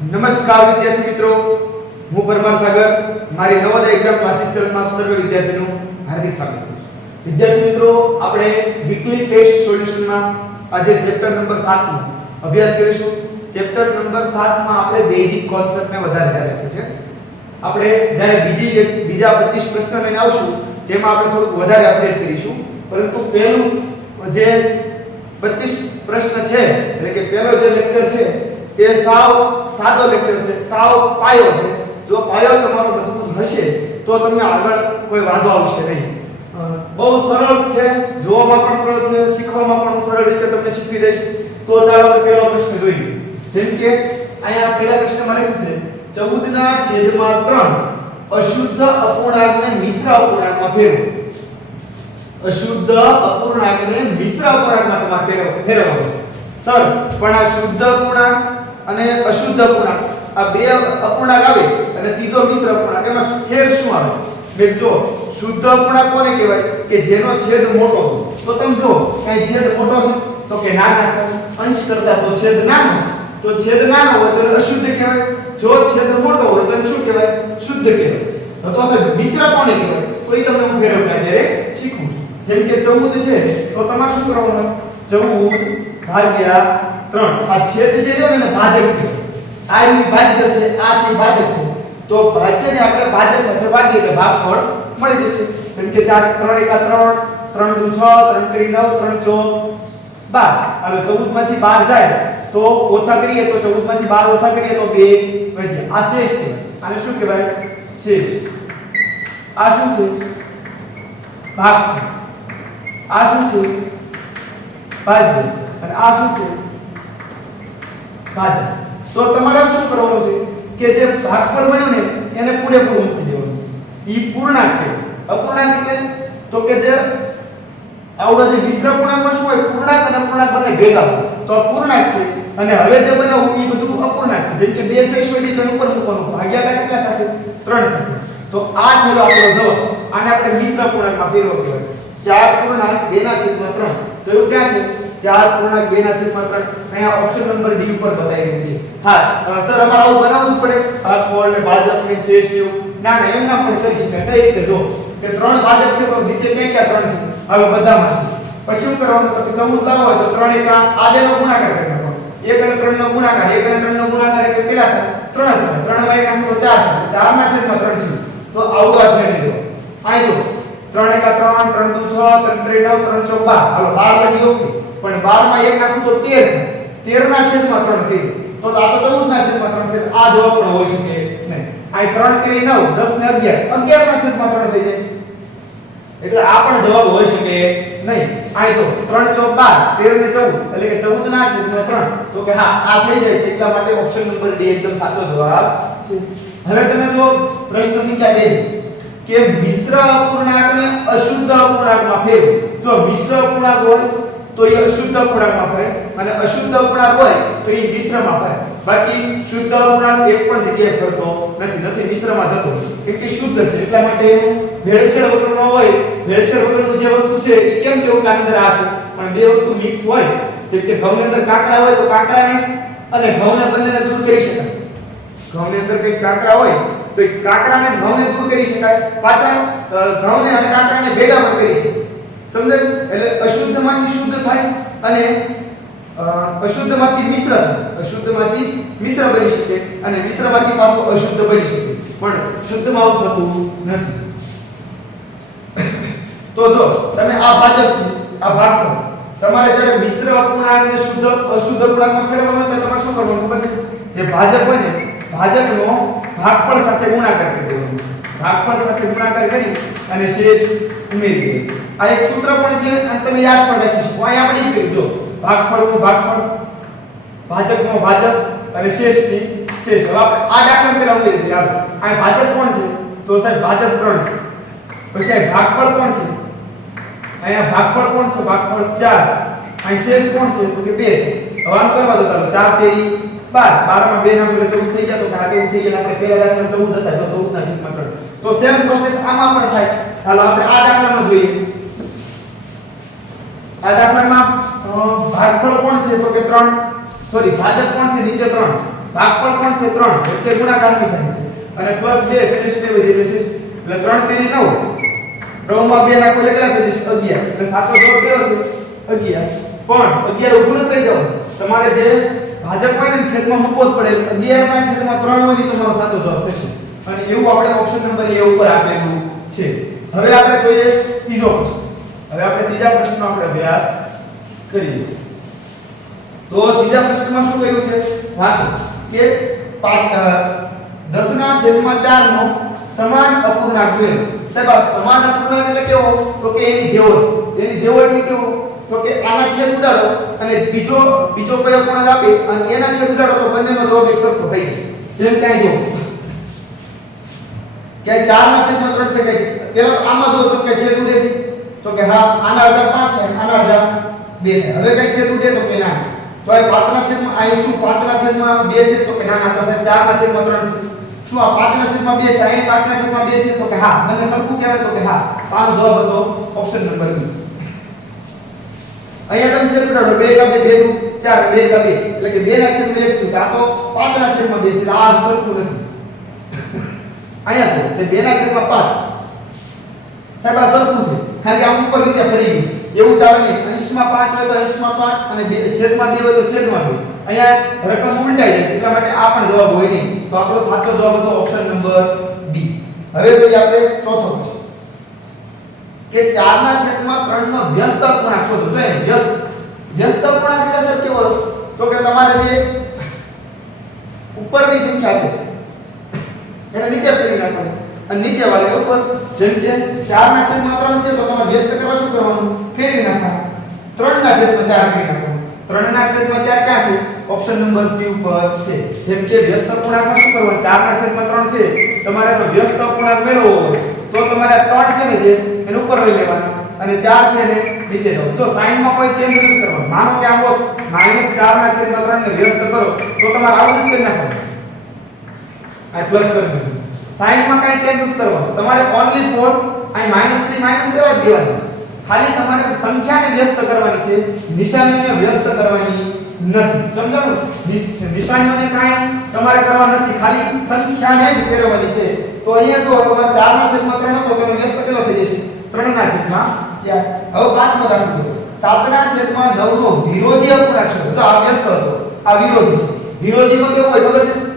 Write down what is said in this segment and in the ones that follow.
નમસ્કાર વિદ્યાર્થી મિત્રો, હું પરમાર સાગર મારી નવોદય એક્ઝામ ક્લાસીસ ચેનલમાં આપ સર્વ વિદ્યાર્થીઓનું હાર્દિક સ્વાગત કરું છું. વિદ્યાર્થી મિત્રો, આપણે વીકલી ટેસ્ટ સોલ્યુશનમાં આજે ચેપ્ટર નંબર 7 નો અભ્યાસ કરીશું. ચેપ્ટર નંબર 7 માં આપણે બેઝિક કોન્સેપ્ટને વધારે ધ્યાન આપ્યું છે. આપણે જ્યારે બીજા 25 પ્રશ્નો લઈને આવશું તેમાં આપણે થોડુંક વધારે અપડેટ કરીશું, પરંતુ પહેલું જે 25 પ્રશ્ન છે એટલે કે પહેલો જે લેક્ચર છે એ સાવ સાદો લેક્ચર છે, સાવ પાયો છે. જો પાયો તમારો મજબૂત હશે તો તમને આગળ કોઈ વાંધો આવશે નહીં. બહુ સરળ છે, જોવામાં પણ સરળ છે, શીખવામાં પણ સરળ રીતે તમને શીખવી દઈશ. તો ચાલો આપણે પહેલો પ્રશ્ન જોઈએ. જેમ કે અહીંયા પહેલા પ્રશ્નમાં લખ્યું છે 14/3 અશુદ્ધ અપૂર્ણાંકને મિશ્ર અપૂર્ણાંકમાં ફેરવો. અશુદ્ધ અપૂર્ણાંકને મિશ્ર અપૂર્ણાંકમાં તમારે ફેરવવાનો છે. સર, પણ આ શુદ્ધ અપૂર્ણાંક અને અશુદ્ધ અપૂર્ણાંક આ બે અપૂર્ણાંક આવે અને ત્રીજો મિશ્ર અપૂર્ણાંક, એમાં ફેર શું આવે? મેં જો શુદ્ધ અપૂર્ણાંક કોને કહેવાય કે જેનો છેદ મોટો હોય. તો તમે જો કઈ છેદ મોટો છે તો કે નાના છે, અંશ કરતા તો છેદ નાનો છે. તો છેદ નાનો હોય તો અશુદ્ધ કહેવાય, જો છેદ મોટો હોય તો શું કહેવાય? શુદ્ધ કહેવાય. તો સાહેબ મિશ્ર કોને કહેવાય? તો એ તમને હું ફેરવતા ત્યારે શીખું છું. જેમ કે 14 છે તો તમારે શું કરવાનું? 14/3 આ છેદ જે રહ્યો ને ભાજક કહેવાય. આ ઈ ભાજ્ય છે, આ છે ભાજક છે. તો ભાજ્યને આપણે ભાજક સાથે ભાગીએ એટલે ભાગફળ મળી જશે. જેમ કે 4 3 1 3 3 2 6 3 3 9 3 4 12. હવે 14 માંથી 12 જાય તો ઓછા કરીએ તો 14 માંથી 12 ઓછા કરીએ તો 2 વધે. આ શેષ છે. આને શું કહેવાય? શેષ. આ શું છે? ભાગફળ. આ શું છે? ભાજ્ય. અને આ શું છે? ભાજક. તો તમારે શું કરવાનું છે કે જે ભાગફળ બન્યું ને એને પૂરેપૂરું મૂકી દેવાનું. ઈ પૂર્ણાંક છે. અપૂર્ણાંક એટલે તો કે જે આવડો જે મિશ્ર પૂર્ણાંકમાં શું હોય? પૂર્ણાંક અને અપૂર્ણાંક બંને ભેગા હોય તો પૂર્ણાંક છે. અને હવે જે બનાવું ઈ બધું અપૂર્ણાંક છે. જેમ કે 2 6 તો ઉપર મૂકવાનું, ભાગ્યા કેટલા સાથે? 3 સાથે. તો આ થયો આપણો જવાબ. આને આપણે મિશ્ર પૂર્ણાંકમાં ફેરવો કહેવાય. 4 પૂર્ણાંક 2/3. તો એવું ક્યાં છે? 4 પૂર્ણાંક 2/3. અહીંયા ઓપ્શન નંબર ડી ઉપર બતાવી રહ્યું છે. હા સર, અમારે આવું બનાવવું જ પડે ભાગફળ ને ભાજક ને શેષ એવું? ના ના, એમ ના પણ કરી શકાય. કઈ રીતે? જો કે 3 ભાજક છે તો નીચે ક્યાં 3 છે? હવે બધામાં છે. પછી શું કરવાનું? તો 14 લાવો હોય તો 3 1 આ બેનો ગુણાકાર કરી નાખવાનો. 1 અને 3 નો ગુણાકાર, 1 અને 3 નો ગુણાકાર એટલે કેટલા થાય? 3 થાય. 3 માં 1 નાખો તો 4 થાય. 4 ના છેદમાં 3 છે. તો આવડો આ છે લીધો. આઈ જો 3 1 3 3 2 6 3 3 9 3 4 12. હાલો 12 લખી ઓકે. પણ 12 માં 1 નાખું તો 13 થાય. 13 ના છેદમાં 3 થઈ ગયું. તો આ તો 14 ના છેદમાં 3 છે. આ જવાબ પણ હોઈ શકે નહીં. આ 3 3 9 10 ને 11 11 ના છેદમાં 3 થઈ જાય. એટલે આ પણ જવાબ હોઈ શકે નહીં. આ જો 3 4 12 13 ને 14 એટલે કે 14 ના છેદમાં 3. તો કે હા આ થઈ જાય છે. એટલા માટે ઓપ્શન નંબર ડી એકદમ સાચો જવાબ છે. હવે તમે જો પ્રશ્ન સંખ્યા 2 કે મિશ્ર અપૂર્ણાંકને અશુદ્ધ અપૂર્ણાંકમાં ફેરવો. જો મિશ્ર અપૂર્ણાંક હોય તો એ અશુદ્ધ અપૂર્ણાંકમાં ફરે અને અશુદ્ધ અપૂર્ણાંક હોય તો એ મિશ્રમાં ફરે. બાકી શુદ્ધ અપૂર્ણાંક એક પણ જગ્યાએ ફરતો નથી, મિશ્રમાં જતો. કેમ કે શુદ્ધ છે એટલા માટે એનું ભેળસેળ વગરનો હોય. ભેળસેળ વગરનું જે વસ્તુ છે એ કેમ કેવું કે અંદર આ છે, પણ બે વસ્તુ મિક્સ હોય. જેમ કે ઘઉંની અંદર કાકરા હોય તો કાકરાને અને ઘઉંને બંનેને દૂર કરી શકાય. ઘઉંની અંદર કંઈક કાકરા હોય તો એ કાકરાને ઘઉંને દૂર કરી શકાય. પાછા ઘઉંને અને કાકરાને ભેગા પણ કરી શકાય. સમજાયું? એટલે અશુદ્ધમાંથી શુદ્ધ થાય અને અશુદ્ધમાંથી મિશ્ર થાય. અશુદ્ધમાંથી મિશ્ર બની શકે અને મિશ્રમાંથી પાછો અશુદ્ધ બની શકે. પણ શુદ્ધમાં આવું થતું નથી. તો જો તમે આ ભાજક છે, આ ભાગફળ છે. તમારે જ્યારે મિશ્ર અપૂર્ણાંકને શુદ્ધ અશુદ્ધ અપૂર્ણાંકમાં ફેરવવાનું હોય તો તમારે શું કરવાનું ખબર છે? જે ભાજક હોય ને ભાજકનો ભાગફળ સાથે ગુણાકાર કરી દેવાનો. ભાગફળ સાથે ગુણાકાર કરી અને શેષ ઉમેરી દેવાનો. આ એક સૂત્ર પણ છે અને તમે યાદ પણ રાખી શકો. અહીં આપણે જ કર્યું. જો ભાગફળનું ભાગફળ, ભાજકનો ભાજક અને શેષની શેષ. હવે આપણે આ દાખલા પહેલા ઉમેરી દઈએ. હાલો આ ભાજક કોણ છે? તો સાહેબ ભાજક 3 છે. પછી આ ભાગફળ કોણ છે? અહીંયા ભાગફળ કોણ છે? ભાગફળ 4 છે. અહીં શેષ કોણ છે? તો કે 2 છે. હવે આમ કરવા દો. ચાલો 4 તેરી 12. 12 માં 2 નાખો એટલે 14 થઈ ગયા. તો આ 14 થઈ ગયા. આપણે પહેલા દાખલામાં 14 હતા તો 14 ના છેદમાં 3. તો સેમ પ્રોસેસ આમાં પણ થાય. ચાલો આપણે આ દાખલામાં જોઈએ. આ દાખલામાં ભાગફળ કોણ છે? તો કે 3 સોરી ભાજક કોણ છે? નીચે 3 ભાગફળ કોણ છે 3 વચ્ચે ગુણાકારની સાઈન છે અને પ્લસ 2 શ્રેષ્ઠ બે વધી એટલે 3 તેરી 9 9 માં 2 નાખો એટલે કેટલા થઈ જશે 11 એટલે સાચો જવાબ કયો છે 11 પણ 11 ઊભું નથી રહી જવું તમારે જે ભાજક હોય ને છેદમાં મૂકવો જ પડે 11 ના છેદમાં 3 હોય તો તમારો સાચો જવાબ થશે અને એવું આપણે ઓપ્શન નંબર A ઉપર આપેલું છે હવે આપણે જોઈએ ત્રીજો પ્રશ્ન હવે આપણે ત્રીજા પ્રશ્નનો આપણે અભ્યાસ કરીએ તો ત્રીજા પ્રશ્નમાં શું કહ્યું છે વાંચો કે 10 ના છેદમાં 4 નો સમાન અપૂર્ણાંક મેળવો સાહેબ આ સમાન અપૂર્ણાંક એટલે કેવો તો કે એની જેવો એટલે કેવો તો કે આના છેદ ઉડાડો અને બીજો કોઈ અપૂર્ણાંક આપે અને એના છેદ ઉડાડો તો બંનેનો જવાબ એક સરખો થઈ જાય જેમ કાઈ જો કે 4 ના છેદમાં 3 છે કે પેલા તો આમાં જો તો કે છેદ ઉડે છે તો કે હા આના અડધા 5 થાય આના અડધા 2 થાય હવે કઈ છેદ ઉડે તો કે ના તો આ 5 ના છેદમાં આ શું 5 ના છેદમાં 2 છે તો કે ના ના તો સાહેબ 4 ના છેદમાં 3 છે શું આ 5 ના છેદમાં 2 છે અહીં 5 ના છેદમાં 2 છે તો કે હા બંને સરખું કહેવાય તો કે હા આનો જવાબ હતો ઓપ્શન નંબર B અહીંયા તમે છેદ ઉડાડો 2 કા 2 2 4 2 કા 2 એટલે કે 2 ના છેદમાં 1 થયું આ તો 5 ના છેદમાં 2 છે આ સરખું નથી અહીંયા જો તે 2 ના છેદમાં 5 સાહેબ આ સરખું છે ખાલી આમ ઉપર નીચે ફરી ગયું એવું ચાલે નહીં અંશમાં 5 હોય તો અંશમાં 5 અને છેદમાં 2 હોય તો છેદમાં 2 અહીંયા રકમ ઉલટાઈ જાય એટલા માટે આ પણ જવાબ હોય નહીં તો આપણો સાચો જવાબ હતો ઓપ્શન નંબર D હવે જોઈએ આપણે ચોથો પ્રશ્ન કે 4 ના છેદમાં 3 નો વ્યસ્ત અપૂર્ણાંક શોધો જોઈએ વ્યસ્ત અપૂર્ણાંક એટલે સર કેવો તો કે તમારે જે ઉપરની સંખ્યા છે એને નીચે ફેરવી નાખવાની અને નીચે વાળે ઉપર જેમ કે 4 ના છેદમાં 3 છે તો તમારે વ્યસ્ત કરવા શું કરવાનું ફેરવી નાખવાનું 3 ના છેદમાં 4 કરી નાખવાનું 3 ના છેદમાં 4 ક્યાં છે ઓપ્શન નંબર C ઉપર છે જેમ કે વ્યસ્ત અપૂર્ણાંકમાં શું કરવાનું 4 ના છેદમાં 3 છે તમારે તો વ્યસ્ત અપૂર્ણાંક મેળવવો હોય તો તમારે 3 છે ને જે એને ઉપર લઈ લેવાનું અને 4 છે એને નીચે લાવો જો સાઈનમાં કોઈ ચેન્જ નથી કરવાનો માનો કે આમ -4 ના છેદમાં 3 ને વ્યસ્ત કરો તો તમારે આવું નહીં કરી નાખવાનું આ પ્લસ કરી દેવાનું સાઈનમાં કઈ ચેન્જ નથી કરવાનો તમારે ઓન્લી ફોર આ માઈનસ થી માઈનસ લેવા જ દેવાની ખાલી તમારે સંખ્યાને વ્યસ્ત કરવાની છે નિશાનીને વ્યસ્ત કરવાની નથી સમજાણું નિશાનીઓને કાઈ તમારે કરવા નથી ખાલી સંખ્યાને જ ફેરવવાની છે તો અહીંયા જો તમારે 4 ના છેદમાં 3 હતો તો એનો વ્યસ્ત કેટલો થઈ જશે 3 ના છેદમાં 4 હવે પાંચમો દાખલો જો 7 ના છેદમાં 9 નો વિરોધી અપૂર્ણાંક છે તો આ વ્યસ્ત હતો આ વિરોધી છે વિરોધીમાં કેવું હોય ખબર છે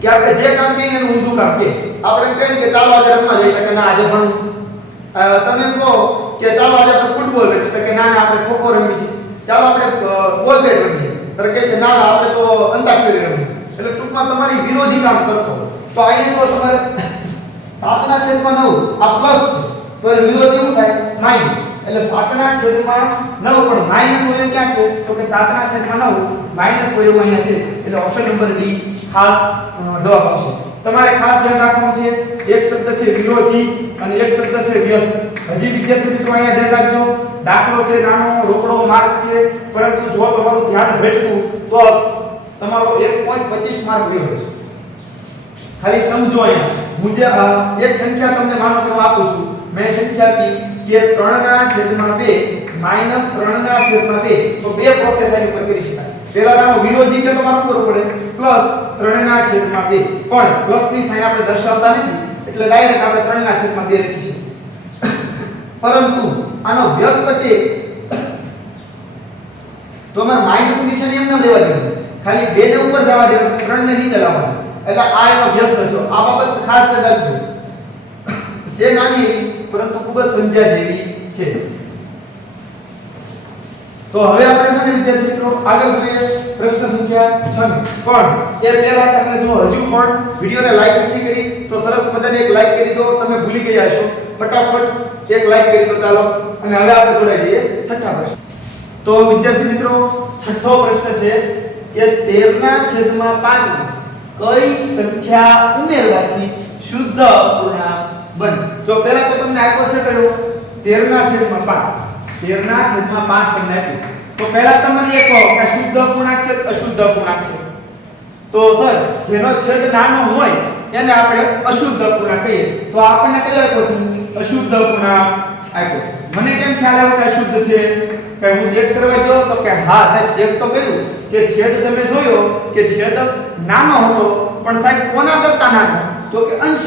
કે આપણે જે કામ કહીએ એનું ઊંધું કામ કે આપણે કહીએ કે ચાલો આજે રમવા જઈએ કે ના આજે ભણવું તમે કહો કે ચાલો આજે આપણે ફૂટબોલ રમીએ તો કે ના ના આપણે ખોખો રમીએ છીએ ચાલો આપણે બોલ બેટ રમીએ તો કહે છે ના ના આપણે તો અંતાક્ષરી રમીએ છીએ એટલે ટૂંકમાં તમારી વિરોધી કામ કરતો તો અહીંયા તો તમારે 7 ના છેદમાં 9 આ પ્લસ છે તો એનો વિરોધી શું થાય માઈનસ એટલે 7 ના છેદમાં 9 પણ માઈનસ હોય એમ ક્યાં છે તો કે 7 ના છેદમાં 9 માઈનસ હોય એવું અહીંયા છે એટલે ઓપ્શન નંબર D ખાસ જવાબ આવશે તમારે ખાસ ધ્યાન રાખવાનું છે એક શબ્દ છે વિરોધી અને એક શબ્દ છે વ્યસ્ત હજી વિદ્યાર્થી મિત્રો અહીંયા ધ્યાન રાખજો દાખલો છે નાનો રોકડો માર્ક છે પરંતુ જો તમારું ધ્યાન ભટકું તો તમારો 1.25 માર્ક લેવો છે ખાલી સમજો અહીંયા હું જે એક સંખ્યા તમને માનો કે હું આપું છું મેં સંખ્યા આપી કે 3 ના છેદમાં 2 માઈનસ 3 ના છેદમાં 2 તો બે પ્રોસેસ આની પર કરી શકાય પહેલા આનો વિરોધી કે તમારું કરવું પડે પ્લસ 3 ના છેદમાં 2 પણ પ્લસ ની સાઈન આપણે દર્શાવતા નથી એટલે ડાયરેક્ટ આપણે 3 ના છેદમાં 2 લખી છે પરંતુ આનો વ્યસ્ત કે તો અમાર માઈનસ ની નિશાની એમ ન લેવા દેવાની ખાલી 2 ને ઉપર જવા દેવાનું 3 ને નીચે લાવવાનું એટલે આ એનો વ્યસ્ત છો આ બાબત ખાસ ધ્યાન રાખજો છે નાની પરંતુ ખૂબ જ સમજ્યા જેવી છે તો હવે આપણે છે ને વિદ્યાર્થી મિત્રો આગળ જોઈએ પ્રશ્ન સંખ્યા 6 પણ એ પહેલા તમે જો હજુ પણ વિડિયોને લાઈક નથી કરી તો સરસ મજાની એક લાઈક કરી દો તમે ભૂલી ગયા છો ફટાફટ એક લાઈક કરી દો ચાલો અને હવે આપણે જોડાઈ જઈએ છઠ્ઠા પ્રશ્ન તો વિદ્યાર્થી મિત્રો છઠ્ઠો પ્રશ્ન છે કે 13 ના છેદમાં 5 કઈ સંખ્યા ઉમેરવાથી શુદ્ધ અપૂર્ણાંક બને જો પહેલા તો તમને આપ્યો છે કયો 13 ના છેદમાં 5 13 ના છેદમાં 5 તમને આપ્યું છે તો પહેલા તમને એ કહો કે શુદ્ધ અપૂર્ણાંક છે અશુદ્ધ અપૂર્ણાંક છે તો સર જેનો છેદ નાનો હોય એને આપણે અશુદ્ધ અપૂર્ણાંક કહીએ તો આપણને કયો આપ્યો છે અશુદ્ધ અપૂર્ણાંક આપ્યો છે મને કેમ ખ્યાલ આવ્યો કે અશુદ્ધ છે કે હું ચેક કરવા ગયો તો કે હા સાહેબ ચેક તો કર્યું કે છેદ તમે જોયો કે છેદ નાનો હતો પણ સાહેબ કોના કરતા નાનો તો કે અંશ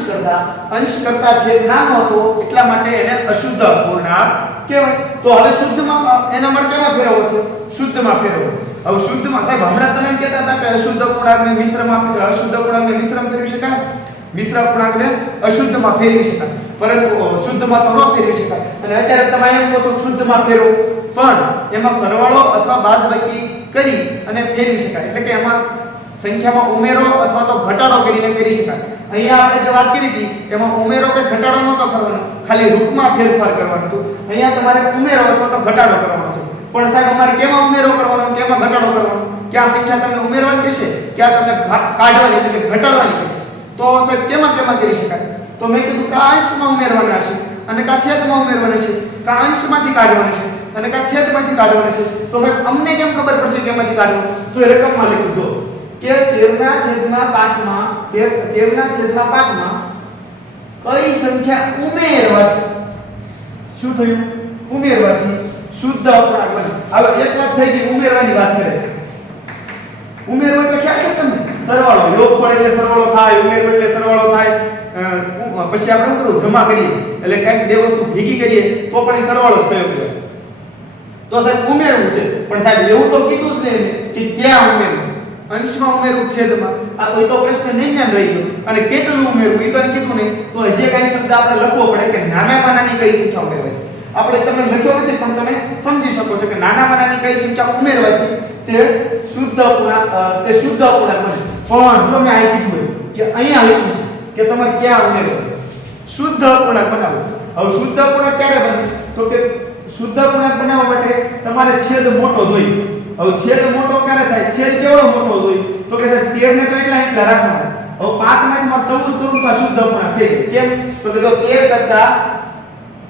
કરતા છેદ નાનો હતો એટલા માટે એને અશુદ્ધ અપૂર્ણાંક કહેવાય. તો હવે શુદ્ધમાં એના માટે કેમાં ફેરવવો છે શુદ્ધમાં ફેરવવો છે. હવે શુદ્ધમાં સાહેબ હમણાં તમે એમ કહેતા હતા કે અશુદ્ધ અપૂર્ણાંકને મિશ્રમાં અશુદ્ધ અપૂર્ણાંકને મિશ્રમાં ફેરવી શકાય મિશ્ર અપૂર્ણાંકને અશુદ્ધમાં ફેરવી શકાય પરંતુ શુદ્ધમાં તો ન ફેરવી શકાય. અને અત્યારે તમે એમ કહો છો શુદ્ધમાં ફેરવો પણ એમાં સરવાળો અથવા બાદબાકી કરી અને ફેરવી શકાય એટલે કે એમાં સંખ્યામાં ઉમેરો અથવા તો ઘટાડો કરીને ફેરવી શકાય. અહીંયા આપણે જે વાત કરી હતી એમાં ઉમેરો કે ઘટાડો નહોતો કરવાનો ખાલી રૂપમાં ફેરફાર કરવાનો હતો. અહીંયા તમારે ઉમેરો અથવા તો ઘટાડો કરવાનો છે પણ સાહેબ અમારે કેમાં ઉમેરો કરવાનો કેમાં ઘટાડો કરવાનો ક્યાં સંખ્યા તમને ઉમેરવાની કહેશે ક્યાં તમને કાઢવાની એટલે કે ઘટાડવાની કહેશે તો સાહેબ કેમાં કરી શકાય તો મેં કીધું કે અંશમાં ઉમેરવાના છે અને કા છેદમાં ઉમેરવાના છે કા અંશમાંથી કાઢવાના છે અને કા છેદમાંથી કાઢવાના છે. તો સાહેબ અમને કેમ ખબર પડશે કેમાંથી કાઢવું તો એ રકમમાં લખ્યું જો કે 13/5માં કઈ સંખ્યા ઉમેરવાથી શું થયું ઉમેરવાથી શુદ્ધ અપૂર્ણાંક બને. હાલો એક વાત થઈ ગઈ ઉમેરવાની વાત કરે છે. ઉમેરવો એટલે ખ્યાલ છે તમને સરવાળો યોગફળ એટલે સરવાળો થાય ઉમેરવો એટલે સરવાળો થાય પછી આપણે શું કરવું જમા કરીએ એટલે કંઈક બે વસ્તુ ભેગી કરીએ તો પણ એ સરવાળો જ થયો કહેવાય. તો સાહેબ ઉમેરવું છે પણ સાહેબ એવું તો કીધું જ નહીં કે ક્યાં ઉમેરવું અંશમાં ઉમેરવું છેદમાં આ કોઈ તો પ્રશ્ન નહીં ધ્યાન રહી ગયો અને કેટલું ઉમેરવું એ તો કીધું નહીં તો જે કાંઈ શબ્દ આપણે લખવો પડે કે નાનામાં નાની કઈ સંખ્યા ઉમેરવાથી આપણે તમને લખ્યો નથી પણ તમે સમજી શકો છો કે નાનામાં નાની કઈ સંખ્યા ઉમેરવાથી તે શુદ્ધ અપૂર્ણાંક બને. પણ જો મેં આ કીધું કે અહીંયા લખ્યું છે કે તમારે ક્યાં ઉમેરવું શુદ્ધ અપૂર્ણાંક બનાવો. હવે શુદ્ધ અપૂર્ણાંક ક્યારે બને તો કે શુદ્ધ અપૂર્ણાંક બનાવવા માટે તમારે છેદ મોટો જોઈએ. હવે છેદ મોટો ક્યારે થાય છેદ કેવડો મોટો જોઈએ તો કે સાહેબ 13 ને તો એટલા રાખવાના છે. હવે 5 માંથી મારે 14 કરું તો આ શુદ્ધ અપૂર્ણાંક થઈ જાય. કેમ તો કે જો 13 કરતા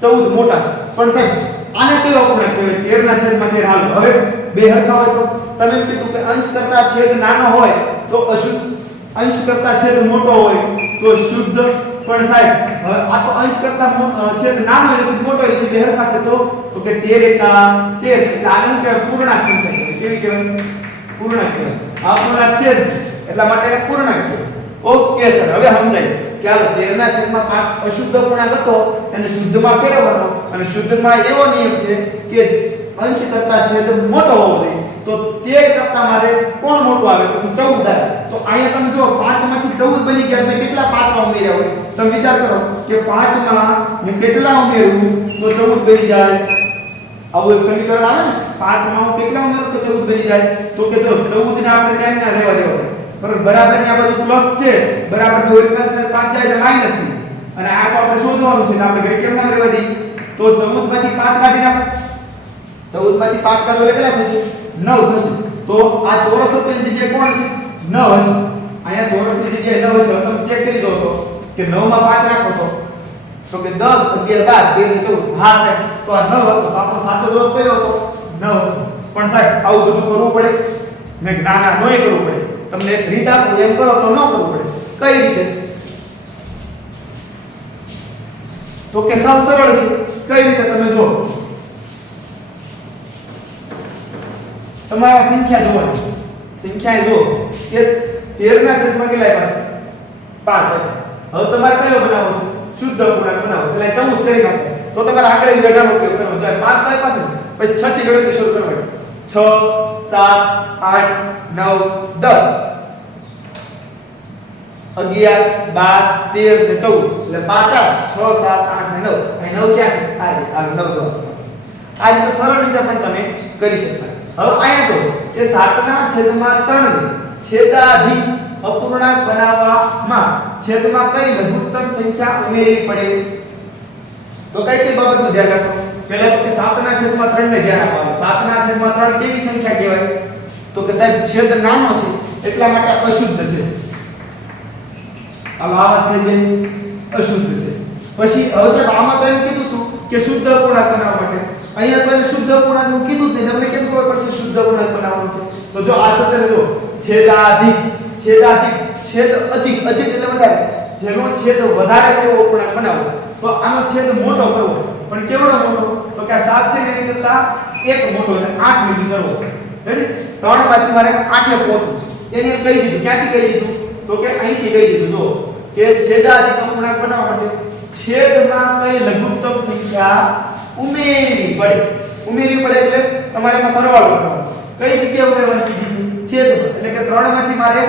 14 મોટા છે પણ સાહેબ આને કયો અપૂર્ણાંક કહેવાય 13 ના છેદમાં 13 હાલો હવે બે હરખા હોય તો તમે એમ કીધું કે અંશ કરતા છેદ નાનો હોય તો અશુદ્ધ અંશ કરતા છેદ મોટો હોય તો શુદ્ધ. પણ સાહેબ હવે આ તો અંશ કરતા છેદ નાનો એટલે મોટો એટલે બે હરખા છે તો કે 13 એકા 13 એટલે આને કે પૂર્ણાંક સંખ્યા કહેવાય. કેવી કહેવાય પૂર્ણાંક કહેવાય. આ પૂર્ણાંક છેદ એટલા માટે એને પૂર્ણાંક કહેવાય. ઓકે સર હવે સમજાય કે હાલો 13/5 અશુદ્ધ અપૂર્ણાંક હતો એને શુદ્ધમાં ફેરવવાનો અને શુદ્ધમાં એવો નિયમ છે કે અંશ કરતા છેદ મોટો હોવો જોઈએ તો 13 કરતા મારે કોણ મોટું આવે તો 14 આવે. તો અહીંયા તમે જો 5 માંથી 14 બની ગયા એટલે કેટલા 5 ઉમેર્યા હોય તમે વિચાર કરો કે 5 માં હું કેટલા ઉમેરું તો 14 બની જાય. આવું એક સમીકરણ આવે ને 5 માં હું કેટલા ઉમેરું તો 14 બની જાય તો કે જો 14 ને આપણે ત્યાં ના રહેવા દેવા બરાબર બરાબર ની આ બાજુ પ્લસ છે બરાબર નો એક પાછળ 5 જાય એટલે માઈનસ થી અને આ તો આપણે શોધવાનું છે એટલે આપણે ઘડી કેમ ના રહેવા દઈએ તો 14 માંથી 5 કાઢી નાખો 14 માંથી 5 કાઢો એટલે કેટલા થશે 9 થશે. તો આ ચોરસ હતો એની જગ્યાએ કોણ છે 9 હશે. અહીંયા ચોરસની જગ્યાએ 9 હશે. તમે ચેક કરી દો તો કે 9 માં 5 રાખો તો કે 10 11 12 13 14 હા સાહેબ તો આ 9 હતો તો આપણો સાચો જવાબ કયો હતો 9 હતો. પણ સાહેબ આવું બધું કરવું પડે મેં ના નોય કરવું પડે તમને એક રીત આપું એમ કરો તો ન કરવું પડે. કઈ રીતે તો કે સાવ સરળ છે. કઈ રીતે તમે જો તમારા સંખ્યા જોવાની સંખ્યા જો કે 13 ના છેદમાં કેટલા પાસે 5 હવે તમારે કયો બનાવવો છે શુદ્ધ અપૂર્ણાંક બનાવો એટલે 14 કરી નાખો તો તમારે આગળ ગણવાનો ઉપયોગ કરવો જોઈએ 5 પાસે પછી 6 થી ગણતરી શરૂ કરવાની 6 7 8 9 10 11 12 13 ને 14 એટલે 5 6 7 8 ને 9 અહીં 9 ક્યાં છે આ 9 જો આ રીતે સરળ રીતે પણ તમે કરી શકતા. હવે અહીંયા જો કે 7/3 છેદાધિક અપૂર્ણાંક બનાવવામાં છેદમાં કઈ લઘુત્તમ સંખ્યા ઉમેરવી પડે તો કઈ બાબતનું ધ્યાન રાખો. પહેલા તો કે 7/3 ને ધ્યાન આપવાનું 7/3 કેવી સંખ્યા કહેવાય તો કે સાહેબ છેદ નાનો છે એટલા માટે અશુદ્ધ છે. આ વાત થઈ ગઈ અશુદ્ધ છે. પછી હવે સાહેબ આમાં તો એમ કીધું હતું કે શુદ્ધ અપૂર્ણાંક બનાવવા માટે અહીંયા તો એને શુદ્ધ અપૂર્ણાંકનું કીધું જ નહીં. તમને કેમ ખબર પડશે શુદ્ધ અપૂર્ણાંક બનાવવાનું છે તો જો આ શબ્દને જો છેદાધિક છેદ અધિક એટલે વધારે જેનો છેદ વધારે છે એવો અપૂર્ણાંક બનાવવો છે તો આનો છેદ મોટો કરવો પણ કેવડો મોટો તો કે 7 છે એની કરતા એક મોટો એટલે 8 લીટી કરવો છે રેડી 3 માંથી મારે 8 એ પહોંચવું છે એને કહી દીધું ક્યાંથી કહી દીધું તો કે અહીંથી કહી દીધું જો કે છેદાધિક અપૂર્ણાંક બનાવવા માટે છેદમાં કઈ લઘુત્તમ સંખ્યા ઉમેરવી પડે એટલે તમારે એમાં સરવાળો કરવાનો કઈ જગ્યાએ ઉમેરવાની કીધી છે છેદમાં એટલે કે 3 માંથી મારે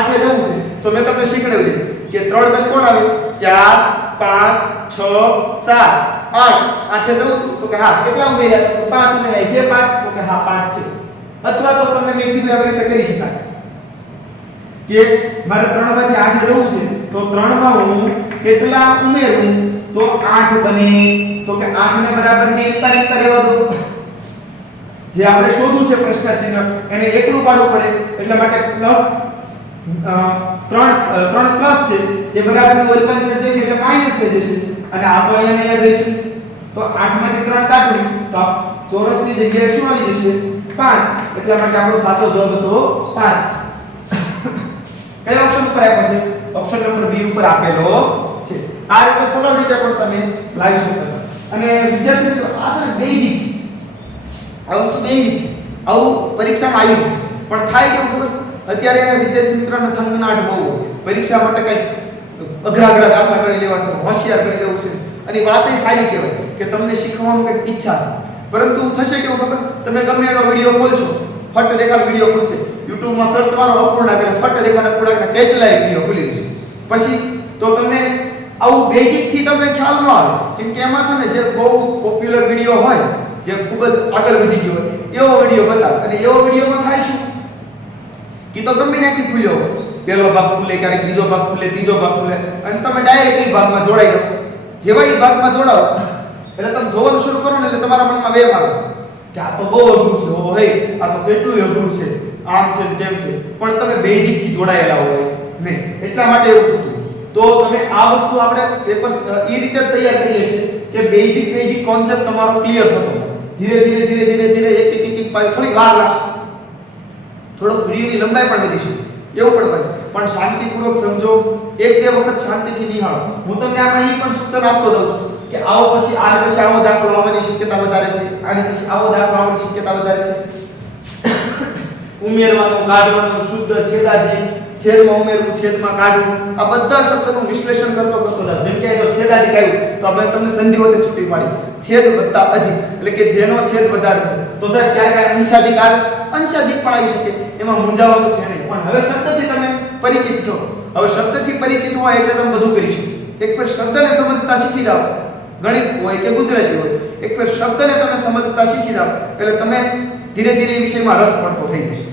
8 એ જવું છે તો મેં તમને શીખવાડી દીધું કે 3 પછી કોણ આવે 4 5 6 7 8 8 જવું તો કે હા કેટલા ઉમેર્યા 5 ઉમેરાય છે 5 તો કે હા 5 છે અથવા તો તમને મેં કીધું આવી રીતે કરી શકાય કે મારે 3 માંથી 8 જવું છે તો 3 માં હું કેટલા ઉમેરું તો 8 બને તો કે 8 ને બરાબર ને એક રહેવા દો જે આપણે શોધવું છે પ્રશ્ન ચિહ્ન એને એકલું પાડવું પડે એટલા માટે પ્લસ 3 પ્લસ છે એ બરાબર ની ઓલ પાછળ જશે એટલે માઈનસ થઈ જશે અને આપણો અહીંયા યાદ રહેશે તો 8 માંથી 3 કાઢવું તો આ ચોરસની જગ્યાએ શું આવી જશે 5 એટલા માટે આપણો સાચો જવાબ હતો 5 કયા ઓપ્શન ઉપર આપ્યો છે ઓપ્શન નંબર બી ઉપર આપેલો છે આ રીતે સરળ રીતે પણ તમે લાવી શકો અને વિદ્યાર્થી મિત્રો આ છે બેઝિક છે આ વસ્તુ બેઝિક છે આવું પરીક્ષામાં આવ્યું પણ થાય કેવું ખબર અત્યારે વિદ્યાર્થી મિત્રોને થંગનાટ બહુ પરીક્ષા માટે કઈ અઘરા દાખલા કરી લેવા છે હોશિયાર કરી દેવું છે અને વાત એ સારી કહેવાય કે તમને શીખવાનું કઈ ઈચ્છા છે પરંતુ થશે કેવું ખબર તમે ગમે એનો વિડિયો ખોલશો ફટ દેખાડ વિડિયો ખુલશે YouTube માં સર્ચ મારો અપૂર્ણાંક એટલે ફટ દેખાડ અપૂર્ણાંકના કેટલાય વિડિયો ખુલી જશે પછી તો તમને આવું બેઝિક થી તમને ખ્યાલ ન આવે કેમ કે એમાં છે ને જે બહુ પોપ્યુલર વિડિયો હોય જે ખૂબ જ આગળ વધી ગયો હોય એવો વિડિયો બતાવે અને એવો વિડિયોમાં થાય શું કે તો ગમે ત્યાંથી ખુલ્યો પહેલો ભાગ ખુલે ક્યારેક બીજો ભાગ ખુલે ત્રીજો ભાગ ખુલે અને તમે ડાયરેક્ટ એ ભાગમાં જોડાઈ જાઓ જેવા એ ભાગમાં જોડાઓ એટલે તમે જોવાનું શરૂ કરો ને એટલે તમારા મનમાં વેમ આવે કે આ તો બહુ અઘરું છે ઓ હે આ તો કેટલું અઘરું છે આમ છે તેમ છે પણ તમે બેઝિક થી જોડાયેલા હોય નહીં એટલા માટે એવું થતું તો તમે આ વસ્તુ આપણે પેપર એ રીતે તૈયાર કરીએ છીએ કે બેઝિક કોન્સેપ્ટ તમારો ક્લિયર થતો ધીરે એક પાઈ થોડી વાર લાગશે થોડો વિડિયોની લંબાઈ પણ વધી છે એવું પણ શાંતિપૂર્વક સમજો એક બે વખત શાંતિથી નિહાળો હું તમને આમાં એ પણ સૂચન આપતો દઉં છું કે આવો પછી આવો દાખલો આવવાની શક્યતા વધારે છે આની પછી આવો દાખલો આવવાની શક્યતા વધારે છે ઉમેરવાનું કાઢવાનું શુદ્ધ છેદાધિક છેદમાં ઉમેરવું છેદમાં કાઢવું આ બધા શબ્દોનું વિશ્લેષણ કરતો જાવ જેમ કે જો છેદાધિક આવ્યું તો આપણે તમને સંધિ હોતે છૂટી પાડી છેદ વત્તા અધિક એટલે કે જેનો છેદ વધારે છે તો સાહેબ ક્યારે અંશાધિક આવે અંશાધિક પણ આવી શકે એમાં મૂંઝાવાનું છે નહીં પણ હવે શબ્દથી તમે પરિચિત છો હવે શબ્દથી પરિચિત હોય એટલે તમે બધું કરી શકો એક વાર શબ્દને સમજતા શીખી જાવ ગણિત હોય કે ગુજરાતી હોય એક વાર શબ્દને તમે સમજતા શીખી જાવ એટલે તમે ધીરે ધીરે એ વિષયમાં રસ પડતો થઈ જશે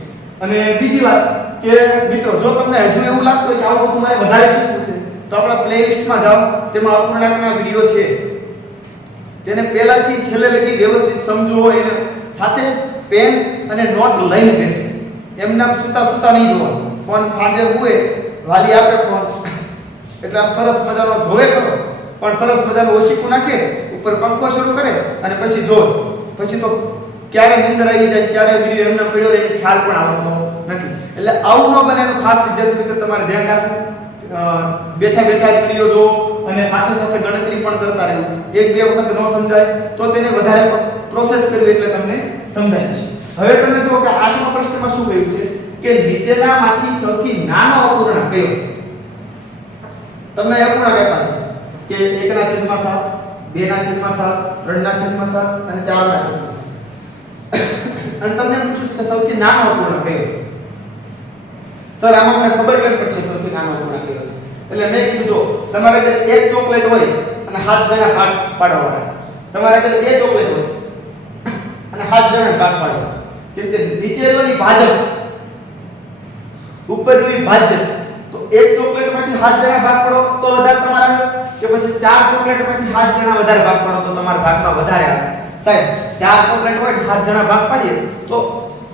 અને બીજી વાત કે મિત્રો જો તમને હજુ એવું લાગતું હોય કે આવું બધું મારે વધારે શીખવું છે તો આપણા પ્લેલિસ્ટમાં જાઓ તેમાં અપૂર્ણાંકના વિડિયો છે તેને પહેલાથી છેલ્લે લગી વ્યવસ્થિત સમજો એને સાથે પેન અને નોટ લઈને બેસો એમને સુતા નહીં જોવાનું ફોન સાંજે હોય વાલી આપે ફોન એટલે આમ સરસ મજાનો જોવે ખરો પણ સરસ મજાનું ઓશીકું નાખે ઉપર પંખો શરૂ કરે અને પછી જો પછી તો ક્યારે નીંદર આવી જાય ક્યારે વિડિયો એમને પડ્યો રહે ખ્યાલ પણ આવતો નથી એટલે આવું ન બને એનું ખાસ વિદ્યાર્થી મિત્રો તમારે ધ્યાન રાખવું બેઠા જ વિડિયો જો અને સાથે સાથે ગણતરી પણ કરતા રહેવું એક બે વખત ન સમજાય તો તેને વધારે પ્રોસેસ કરવી એટલે તમને સમજાય છે હવે તમે જો કે આઠમા પ્રશ્નમાં શું કહ્યું છે કે નીચેનામાંથી સૌથી નાનો અપૂર્ણાંક કયો તમને અપૂર્ણાંક આપ્યા છે કે 1/7 2/7 3/7 અને 4/7 અને તમને પૂછ્યું કે સૌથી નાનો અપૂર્ણાંક કયો છે સર આમાં મને ખબર કેમ પડશે સૌથી નાનો અપૂર્ણાંક કયો છે એટલે મેં કીધું જો તમારે કે એક ચોકલેટ હોય અને 7 જણા ભાગ પાડવાના છે તમારે કે બે ચોકલેટ હોય અને 7 જણા ભાગ પાડવા કેમ કે નીચે રહેલી ભાજક ઉપર રહેલી ભાજક તો એક ચોકલેટમાંથી 7 જણા ભાગ પાડો તો વધારે તમારા કે પછી 4 ચોકલેટમાંથી 7 જણા વધારે ભાગ પાડો તો તમારા ભાગમાં વધારે આવે સાહેબ 4 ચોકલેટ હોય 7 જણા ભાગ પાડીએ તો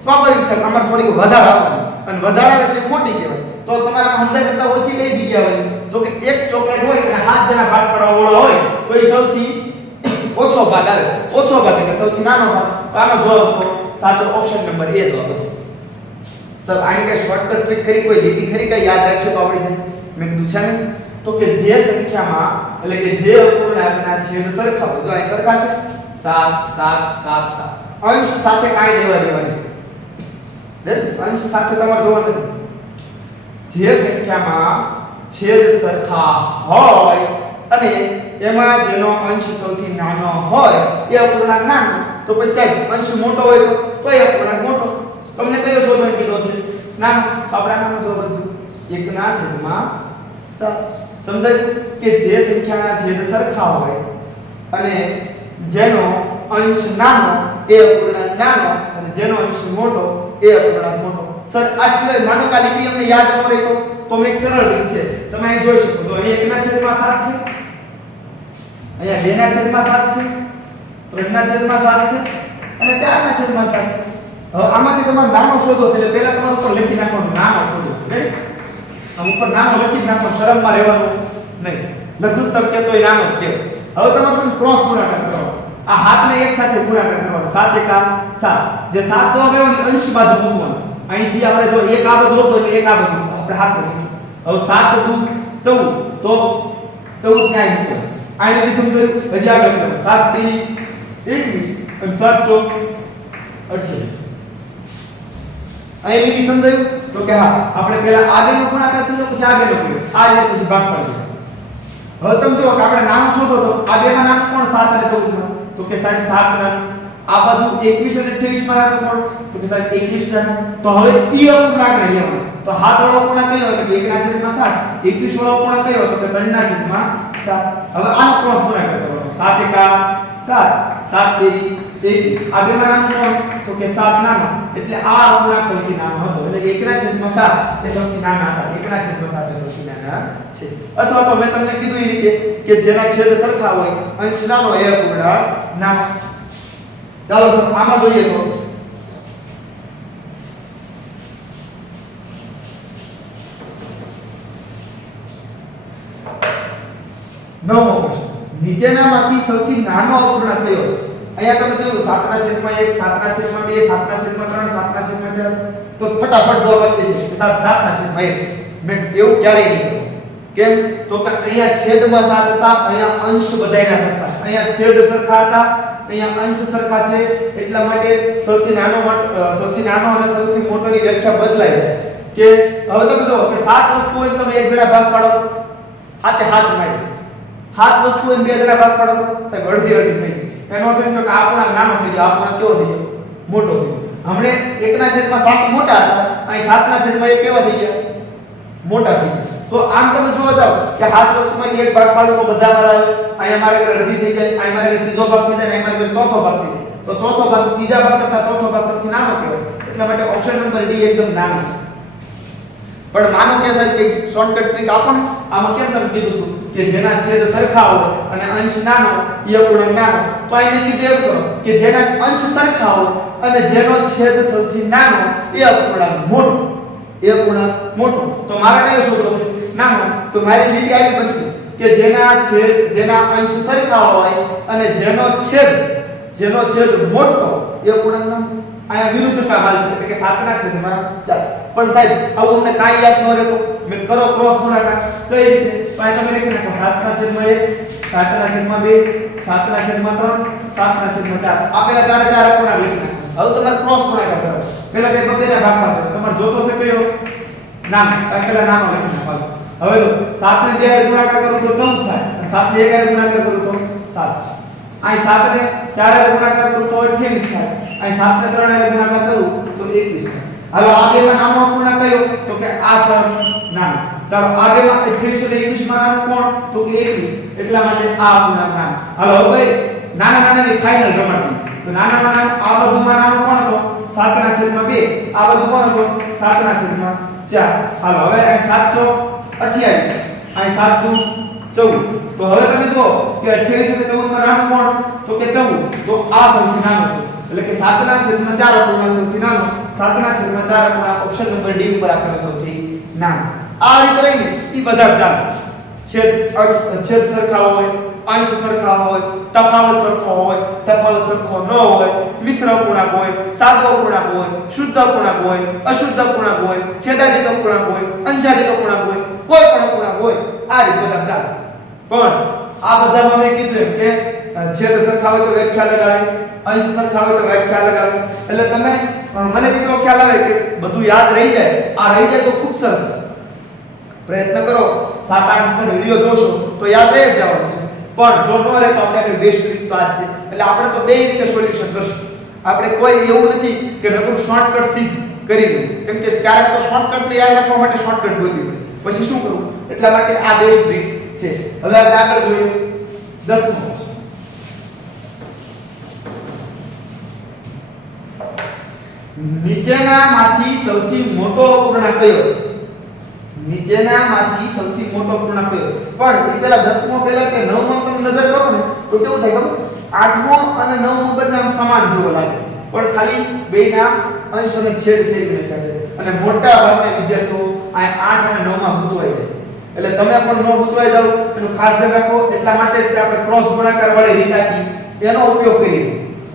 સ્વાભાવિક છે અમાર થોડી વધારે આવવાની અને વધારે એટલે મોટી કહેવાય તો તમારા અંદર કરતા ઓછી કઈ જગ્યા હોય તો કે એક ચોકલેટ હોય અને 7 જણા ભાગ પાડવા વાળો હોય તો એ સૌથી ઓછો ભાગ આવે ઓછો ભાગ એટલે સૌથી નાનો ભાગ આનો જવાબ હતો સાચો ઓપ્શન નંબર એ જવાબ હતો સર આની કઈ શોર્ટકટ ટ્રીક કરી કોઈ લીટી ખરી કઈ યાદ રાખ્યો તો આવડી જાય મેં કીધું છે ને તો કે જે સંખ્યામાં એટલે કે જે અપૂર્ણાંકના છેદ સરખા હોય જો અહીં સરખા છે 7 7 7 7 અંશ સાથે કાંઈ લેવા દેવા નહીં. અંશ સાથે તમારે જોવાનું નથી. જે સંખ્યામાં છેદ સરખા હોય અને એમાં જેનો અંશ સૌથી નાનો હોય એ અપૂર્ણાંક નાનો, તો પછી સાહેબ અંશ મોટો હોય તો એ અપૂર્ણાંક મોટો. તમને કયો શોધવાનું કીધો છે? નાનો. આપણે નાનો જવાબ દીધો 1/7. સમજાયું કે જે સંખ્યાના છેદ સરખા હોય અને જેનો અંશ નાનો એ અપૂર્ણાંક નાનો અને જેનો અંશ મોટો એ અપૂર્ણાંક મોટો. સર આ સિવાય માનો કાલી અમને યાદ ન રહે તો એક સરળ રીત છે. તમે અહીં જોઈ શકો છો. અહીં 1/7 છે, અહીંયા 2/7 છે, 3/7 છે અને 4/7 છે. હવે આમાંથી તમારે નાનો શોધો છે. એટલે પહેલા તમારે ઉપર લખી નાખવાનું નાનો શોધો છે. રેડી? આમ ઉપર નાનો લખી નાખો, શરમમાં રહેવાનું નહીં. લઘુત્તમ કે તોય નાનો જ કહેવાય. હવે તમારે ક્રોસ ગુણાકાર કરવાનો. આ હાથને એક સાથે ગુણાકાર કરવાનો. 7 × 7. જે 7 જવાબ આવ્યો ને અંશ બાજુ મૂકવાનો. અહીંથી આપણે જો એક આ બાજુ હતો એટલે એક આ બાજુ આપણે હાથ મૂકીએ. હવે 7 × 2 = 14 તો 14 ત્યાં મૂકવાનું. આને બી સમજાયું. હજી આગળ કરો. 7 × 3 = 21 અને 7 × 4 = 28. અહીં બી સમજાયું તો કે હા આપણે પહેલા આ બેનો ગુણાકાર કર્યો પછી આ બેનો કર્યો. આ રીતે પછી ભાગ પાડ્યો. હવે તમે જો કે આપણે નામ શોધો તો આ બેમાં નામ કોણ 7 અને 14 માં? તો કે સાહેબ 7 નામ. આ બાજુ 21 અને 28 માં નામ કોણ? તો કે સાહેબ 21 નામ. તો હવે ઈ અપૂર્ણાંક નહીં લેવાનો. તો હાથ વાળો અપૂર્ણાંક કયો? તો કે 1/7. 21 વાળો અપૂર્ણાંક કયો? તો કે 3/7. હવે આનો ક્રોસ ગુણાકાર કરવાનો. 7 × 7 7 × 21. આ બેમાં નામ કોણ? તો કે 7 નાનો. એટલે આ અપૂર્ણાંક સૌથી નાનો હતો. એટલે 1/7 એ સૌથી નાના હતા. 1/7 એ સૌથી નાના છે. અથવા તો મેં તમને કીધું એ રીતે કે જેના છેદ સરખા હોય અંશ નાનો એ અપૂર્ણાંક નાનો. ચાલો સર આમાં જોઈએ તો નવમો પ્રશ્ન. નીચેનામાંથી સૌથી નાનો અપૂર્ણાંક કયો છે? અહીંયા તમે જોયું 7/1 7/2 7/3 7/4 તો ફટાફટ જવાબ આપી દેશે 7/1. મેં એવું ક્યારેય નહીં કર્યું. કેમ? તો કે અહીંયા છેદમાં 7 હતા, અહીંયા અંશ બધાયના સરખા. અહીંયા છેદ સરખા હતા, અહીંયા અંશ સરખા છે. એટલા માટે સૌથી નાનો અને સૌથી મોટોની વ્યાખ્યા બદલાય છે. કે હવે તમે જો કે 7 વસ્તુ હોય તમે એક જણા ભાગ પાડો, હાથે હાથ મારી 7 વસ્તુ હોય બે જણા ભાગ પાડો, સાહેબ અડધી અડધી થઈ. એનો અર્થ એમ છે કે આ પૂર્ણાંક નાનો થઈ ગયો, આ પૂર્ણાંક કેવો થઈ ગયો? મોટો થઈ ગયો. હમણે 1/7 મોટા હતા, અહીં 7/1 કેવા થઈ ગયા? મોટા થઈ ગયા. તો આમ તમે જોવા જાવ કે 7 વસ્તુમાંથી એક ભાગ પાડો તો બધા મારા આવે. અહીંયા મારે અડધી થઈ જાય, અહીં મારે ત્રીજો ભાગ થઈ જાય, અહીં મારે ચોથો ભાગ થઈ જાય. તો ચોથો ભાગ ત્રીજા ભાગ કરતા ચોથો ભાગ સૌથી નાનો કહેવાય. એટલા માટે ઓપ્શન નંબર ડી એકદમ નાનો છે. પણ માનો કે સાહેબ કે શોર્ટકટ ટ્રીક આપો ને, આમાં કેમ તમે કીધું હતું કે જેના છેદ સરખા હોય અને અંશ નાનો એ અપૂર્ણાંક નાનો. તો અહીં મેં કીધું એવું કરો કે જેના અંશ સરખા હોય અને જેનો છેદ સૌથી નાનો એ અપૂર્ણાંક મોટો. એ અપૂર્ણાંક મોટો. તો મારે કયો શોધવો છે? નાનો. તો મારી લીટી આવી બનશે કે જેના અંશ સરખા હોય અને જેનો છેદ મોટો એ અપૂર્ણાંક નાનો. આયા વિરુદ્ધતા હાલ છે એટલે કે 7/4. પણ સાહેબ આવું તમને કાઈ યાદ ન રહેતો મેં કરો ક્રોસ ગુણાકાર કઈ રીતે? તો આ તમે લખી નાખો 7/1 7/2 7/3 7/4. આપેલા ચારે ચાર અપૂર્ણાંક લખી નાખો. હવે તમારે ક્રોસ ગુણાકાર કરો. પહેલા તે બબેના ભાગમાં કરો. તમારે જોતો છે કયો? નામ. પહેલા નામ લખી નાખો. હવે જો 7 ને 2 ગુણાકાર કરું તો 14 થાય અને 7 ને 1 ગુણાકાર કરું તો 7. અહીં 7 ને 4 ગુણાકાર કરું તો 28 થાય. અહીં 7 ને 3 ગુણાકાર કરું તો 21 થાય. હાલો આ બેમાં નાનો અપૂર્ણાંક કયો? તો કે આ સર નાનો. ચાલો આ બેમાં 28 અને 21 માં નાનો કોણ? તો કે 21. એટલા માટે આ અપૂર્ણાંક નાનો. હાલો હવે નાના નાનાની ફાઇનલ રમાડવી. તો નાનામાં નાનો આ બાજુમાં નાનો કોણ હતો? 7/2. આ બાજુ કોણ હતો? 7/4. હાલો હવે અહીં 7 ચોક 28, અહીં 7 દુ 14. તો હવે તમે જો કે 28 અને 14 માં નાનો કોણ? તો કે 14. તો આ સૌથી નાનો છે. એટલે કે 7/4 અપૂર્ણાંક સૌથી નાનો. 7/4 અપૂર્ણાંક ઓપ્શન નંબર ડી ઉપર આપેલો સૌથી નાનો. આ રીતે રહીને ઈ બધા ચાલે. છેદ સરખા હોય, અંશ સરખા હોય, તફાવત સરખો હોય, તફાવત સરખો ન હોય, મિશ્ર અપૂર્ણાંક હોય, સાદો અપૂર્ણાંક હોય, શુદ્ધ અપૂર્ણાંક હોય, અશુદ્ધ અપૂર્ણાંક હોય, છેદાધિક અપૂર્ણાંક હોય, અંશાધિક અપૂર્ણાંક હોય, કોઈ પણ અપૂર્ણાંક હોય, આ રીતે બધા ચાલે. પણ આ બધામાં મેં કીધું એમ કે છેદ સરખા હોય તો વ્યાખ્યા લગાવે, અંશ સરખા હોય તો વ્યાખ્યા લગાવે. એટલે તમે મને કેટલો ખ્યાલ આવે કે બધું યાદ રહી જાય. આ રહી જાય તો ખૂબ સરસ છે. પ્રયત્ન કરો 7-8 મિનિટ વિડિયો જોશો તો યાદ રહી જ જવાનું છે. પણ જો ન રહે તો આપણે આગળ બેસ્ટ રીત તો આ જ છે. એટલે આપણે તો બે રીતે સોલ્યુશન કરશું. આપણે કોઈ એવું નથી કે નકરું શોર્ટકટ થી જ કરી દઉં, કેમ કે ક્યારેક તો શોર્ટકટ ને યાદ રાખવા માટે શોર્ટકટ ગોતવી પડે, પછી શું કરવું? એટલા માટે આ બેસ્ટ રીત છે. હવે આપણે આગળ જોઈએ 10મો. નીચેનામાંથી સૌથી મોટો અપૂર્ણાંક કયો છે? નીચેનામાંથી સૌથી મોટો અપૂર્ણાંક કયો? પણ એ પેલા 10મો પહેલા કે 9મો તમે નજર કરો ને તો કેવું થાય ખબર? 8મો અને 9મો બંને સમાન જેવો લાગે, પણ ખાલી બેના અંશ અને છેદ થઈ નાખ્યા છે. અને મોટા ભાગના વિદ્યાર્થીઓ આ 8 અને 9 માં ગૂંચવાઈ જાય છે. એટલે તમે પણ ન ગૂંચવાઈ જાવ એનું ખાસ ધ્યાન રાખો. એટલા માટે જ આપણે ક્રોસ ગુણાકાર વાળી રીત આપી, એનો ઉપયોગ કરીએ.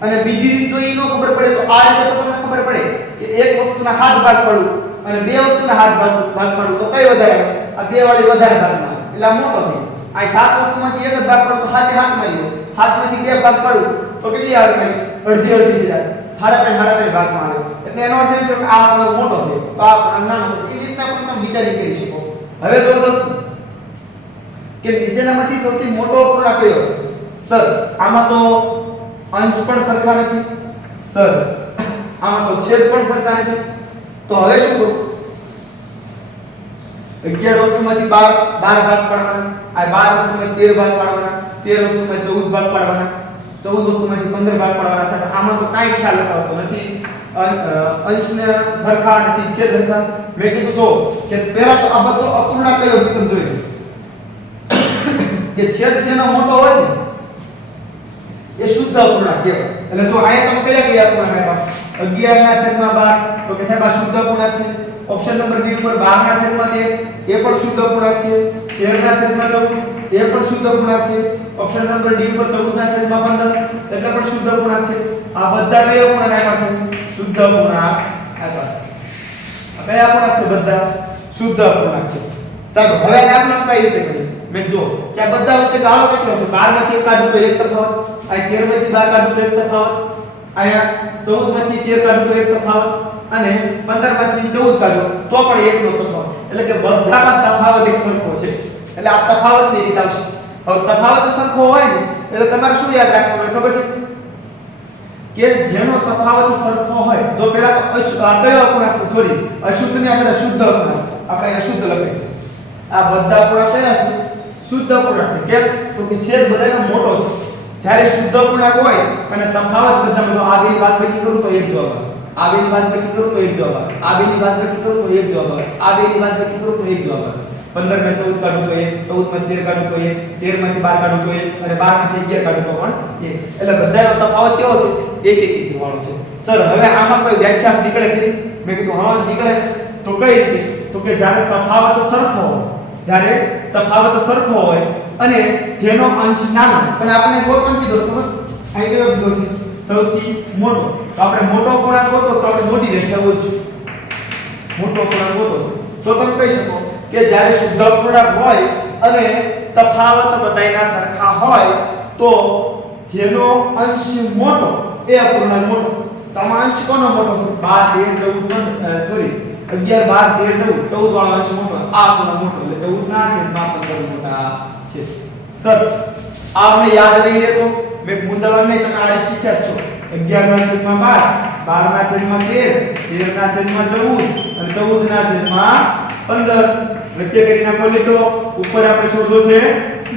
અને બીજી રીત જો ઈ ન ખબર પડે તો આ રીતે તમને ખબર પડે કે એક વસ્તુના હાથ ભાગ પાડવું અને બે વસ્તુના હાથ ભાગ પાડવું તો કઈ વધારે? આ બે વાળી વધારે ભાગમાં એટલે આ મોટો થાય. આ 7 વસ્તુમાંથી એક જ ભાગ પાડવું તો હાથે હાથમાં લ્યો, હાથમાંથી બે ભાગ પાડવું તો કેટલી આવે? અડધી અડધી જાય, 3.5 ભાગમાં આવે. એટલે એનો અર્થ એ છે કે આ આપણો મોટો થયો તો આ પણ નાનો થયો. એ રીતના પણ તમે વિચારી કરી શકો. હવે જો કે નીચેનામાંથી સૌથી મોટો અપૂર્ણાંક કયો છે? સર આમાં તો અંશ પણ સરખા નથી, સર આમાં તો છેદ પણ સરખા નથી. તો હવે શું કરું? 11 વસ્તુમાંથી 12 ભાગ પાડવાના, આ 12 વસ્તુમાંથી 13 ભાગ પાડવાના, 13 વસ્તુમાંથી 14 ભાગ પાડવાના, 14 વસ્તુમાંથી 15 ભાગ પાડવાના. સાહેબ આમાં તો કાઈ ખ્યાલ આવતો નથી, અંશને સરખા નથી, છેદ સરખા. મેં કીધું જો કે પહેલા તો આ બધો અપૂર્ણાંક કયો છે તમે જોઈ કે છેદ જેનો મોટો હોય ને એ શુદ્ધ અપૂર્ણાંક કહેવાય. એટલે જો આયા તમે કયા કયા અપૂર્ણાંક આપ્યા? 11/12 તો કે સાહેબ આ શુદ્ધ અપૂર્ણાંક છે. ઓપ્શન નંબર બી ઉપર 12/13 એ પણ શુદ્ધ અપૂર્ણાંક છે. 13/14 એ પણ શુદ્ધ અપૂર્ણાંક છે. ઓપ્શન નંબર ડી ઉપર 14/15 એટલે પણ શુદ્ધ અપૂર્ણાંક છે. આ બધા કયા અપૂર્ણાંક આપ્યા છે? શુદ્ધ અપૂર્ણાંક આપ્યા છે. કયા અપૂર્ણાંક છે? બધા શુદ્ધ અપૂર્ણાંક છે. ચાલો હવે આને આપણે કઈ રીતે કરીએ? મેં જો કે આ બધા વચ્ચે ગાળો કેટલો છે? 12 માંથી 1 કાઢું તો એક તફાવત, આ 13 માંથી 12 કાઢું તો એક તફાવત, આયા 14 માંથી 13 કાઢું તો એક તફાવત, અને 15 માંથી 14 કાઢો તો પણ એકનો તફાવત. એટલે કે બધામાં તફાવત એક સરખો છે. એટલે આ તફાવતની રીત આવશે. હવે તફાવત સરખો હોય ને એટલે તમારે શું યાદ રાખવાનું ખબર છે? કે જેનો તફાવત સરખો હોય, જો પહેલા તો આ કયો અપૂર્ણાંક છે? સોરી, અશુદ્ધને આપણે શુદ્ધ અપૂર્ણાંક છે. આપણે અહીંયા શુદ્ધ લખીએ. આ બધા અપૂર્ણાંક કયા છે? શુદ્ધ અપૂર્ણાંક છે. કેમ? તો કે છેદ બધાનો મોટો છે. જ્યારે શુદ્ધ અપૂર્ણાંક હોય અને તફાવત બધામાં જો આ બેની બાદબાકી કરું તો એક જવાબ આવે, આ બેની બાદબાકી કરું તો એક જવાબ આવે, આ બેની બાદબાકી કરું તો એક જવાબ આવે, આ બેની બાદબાકી કરું તો એક જવાબ આવે. 15 માં 14 કાઢું તો 1, 14 માં 13 કાઢું તો 1, 13 માંથી 12 કાઢું તો 1 અને 12 માંથી 11 કાઢું તો પણ 1. એટલે બધાનો તફાવત કેવો છે? એક એક એક વાળો છે. સર હવે આમાં કોઈ વ્યાખ્યા નીકળે ખરી? મેં કીધું હા નીકળે. તો કઈ રીતે? તો કે જ્યારે તફાવત સરખો હોય, જ્યારે તફાવત સરખો હોય અને જેનો અંશ નાનો, અને આપણે કોઈ પણ કીધો ખબર અહીં કયો કીધો છે? સૌથી મોટો. તો આપણે મોટો અપૂર્ણાંક ગોતો તો આપણે મોટી વ્યાખ્યા ગોતશું. મોટો અપૂર્ણાંક ગોતો છે તો તમે કહી શકો કે જ્યારે શુદ્ધ અપૂર્ણાંક હોય અને તફાવત બધાયના સરખા હોય તો જેનો અંશ મોટો એ અપૂર્ણાંક મોટો. તો આમાં અંશ કોનો મોટો છે? 12 13 14 સોરી 11 12 13 14 વાળો અંશ મોટો. આ અપૂર્ણાંક મોટો એટલે 14 ના છેદમાં 15 મોટા છે. સર આપણે યાદ નહીં રહેતો, મેં મૂંઝવણ નહીં, તમે આ રીતે શીખ્યા છો. 11/12 12/13 13/14 અને 14/15 વચ્ચે કરી નાખો લીટો. ઉપર આપણે શોધવો છે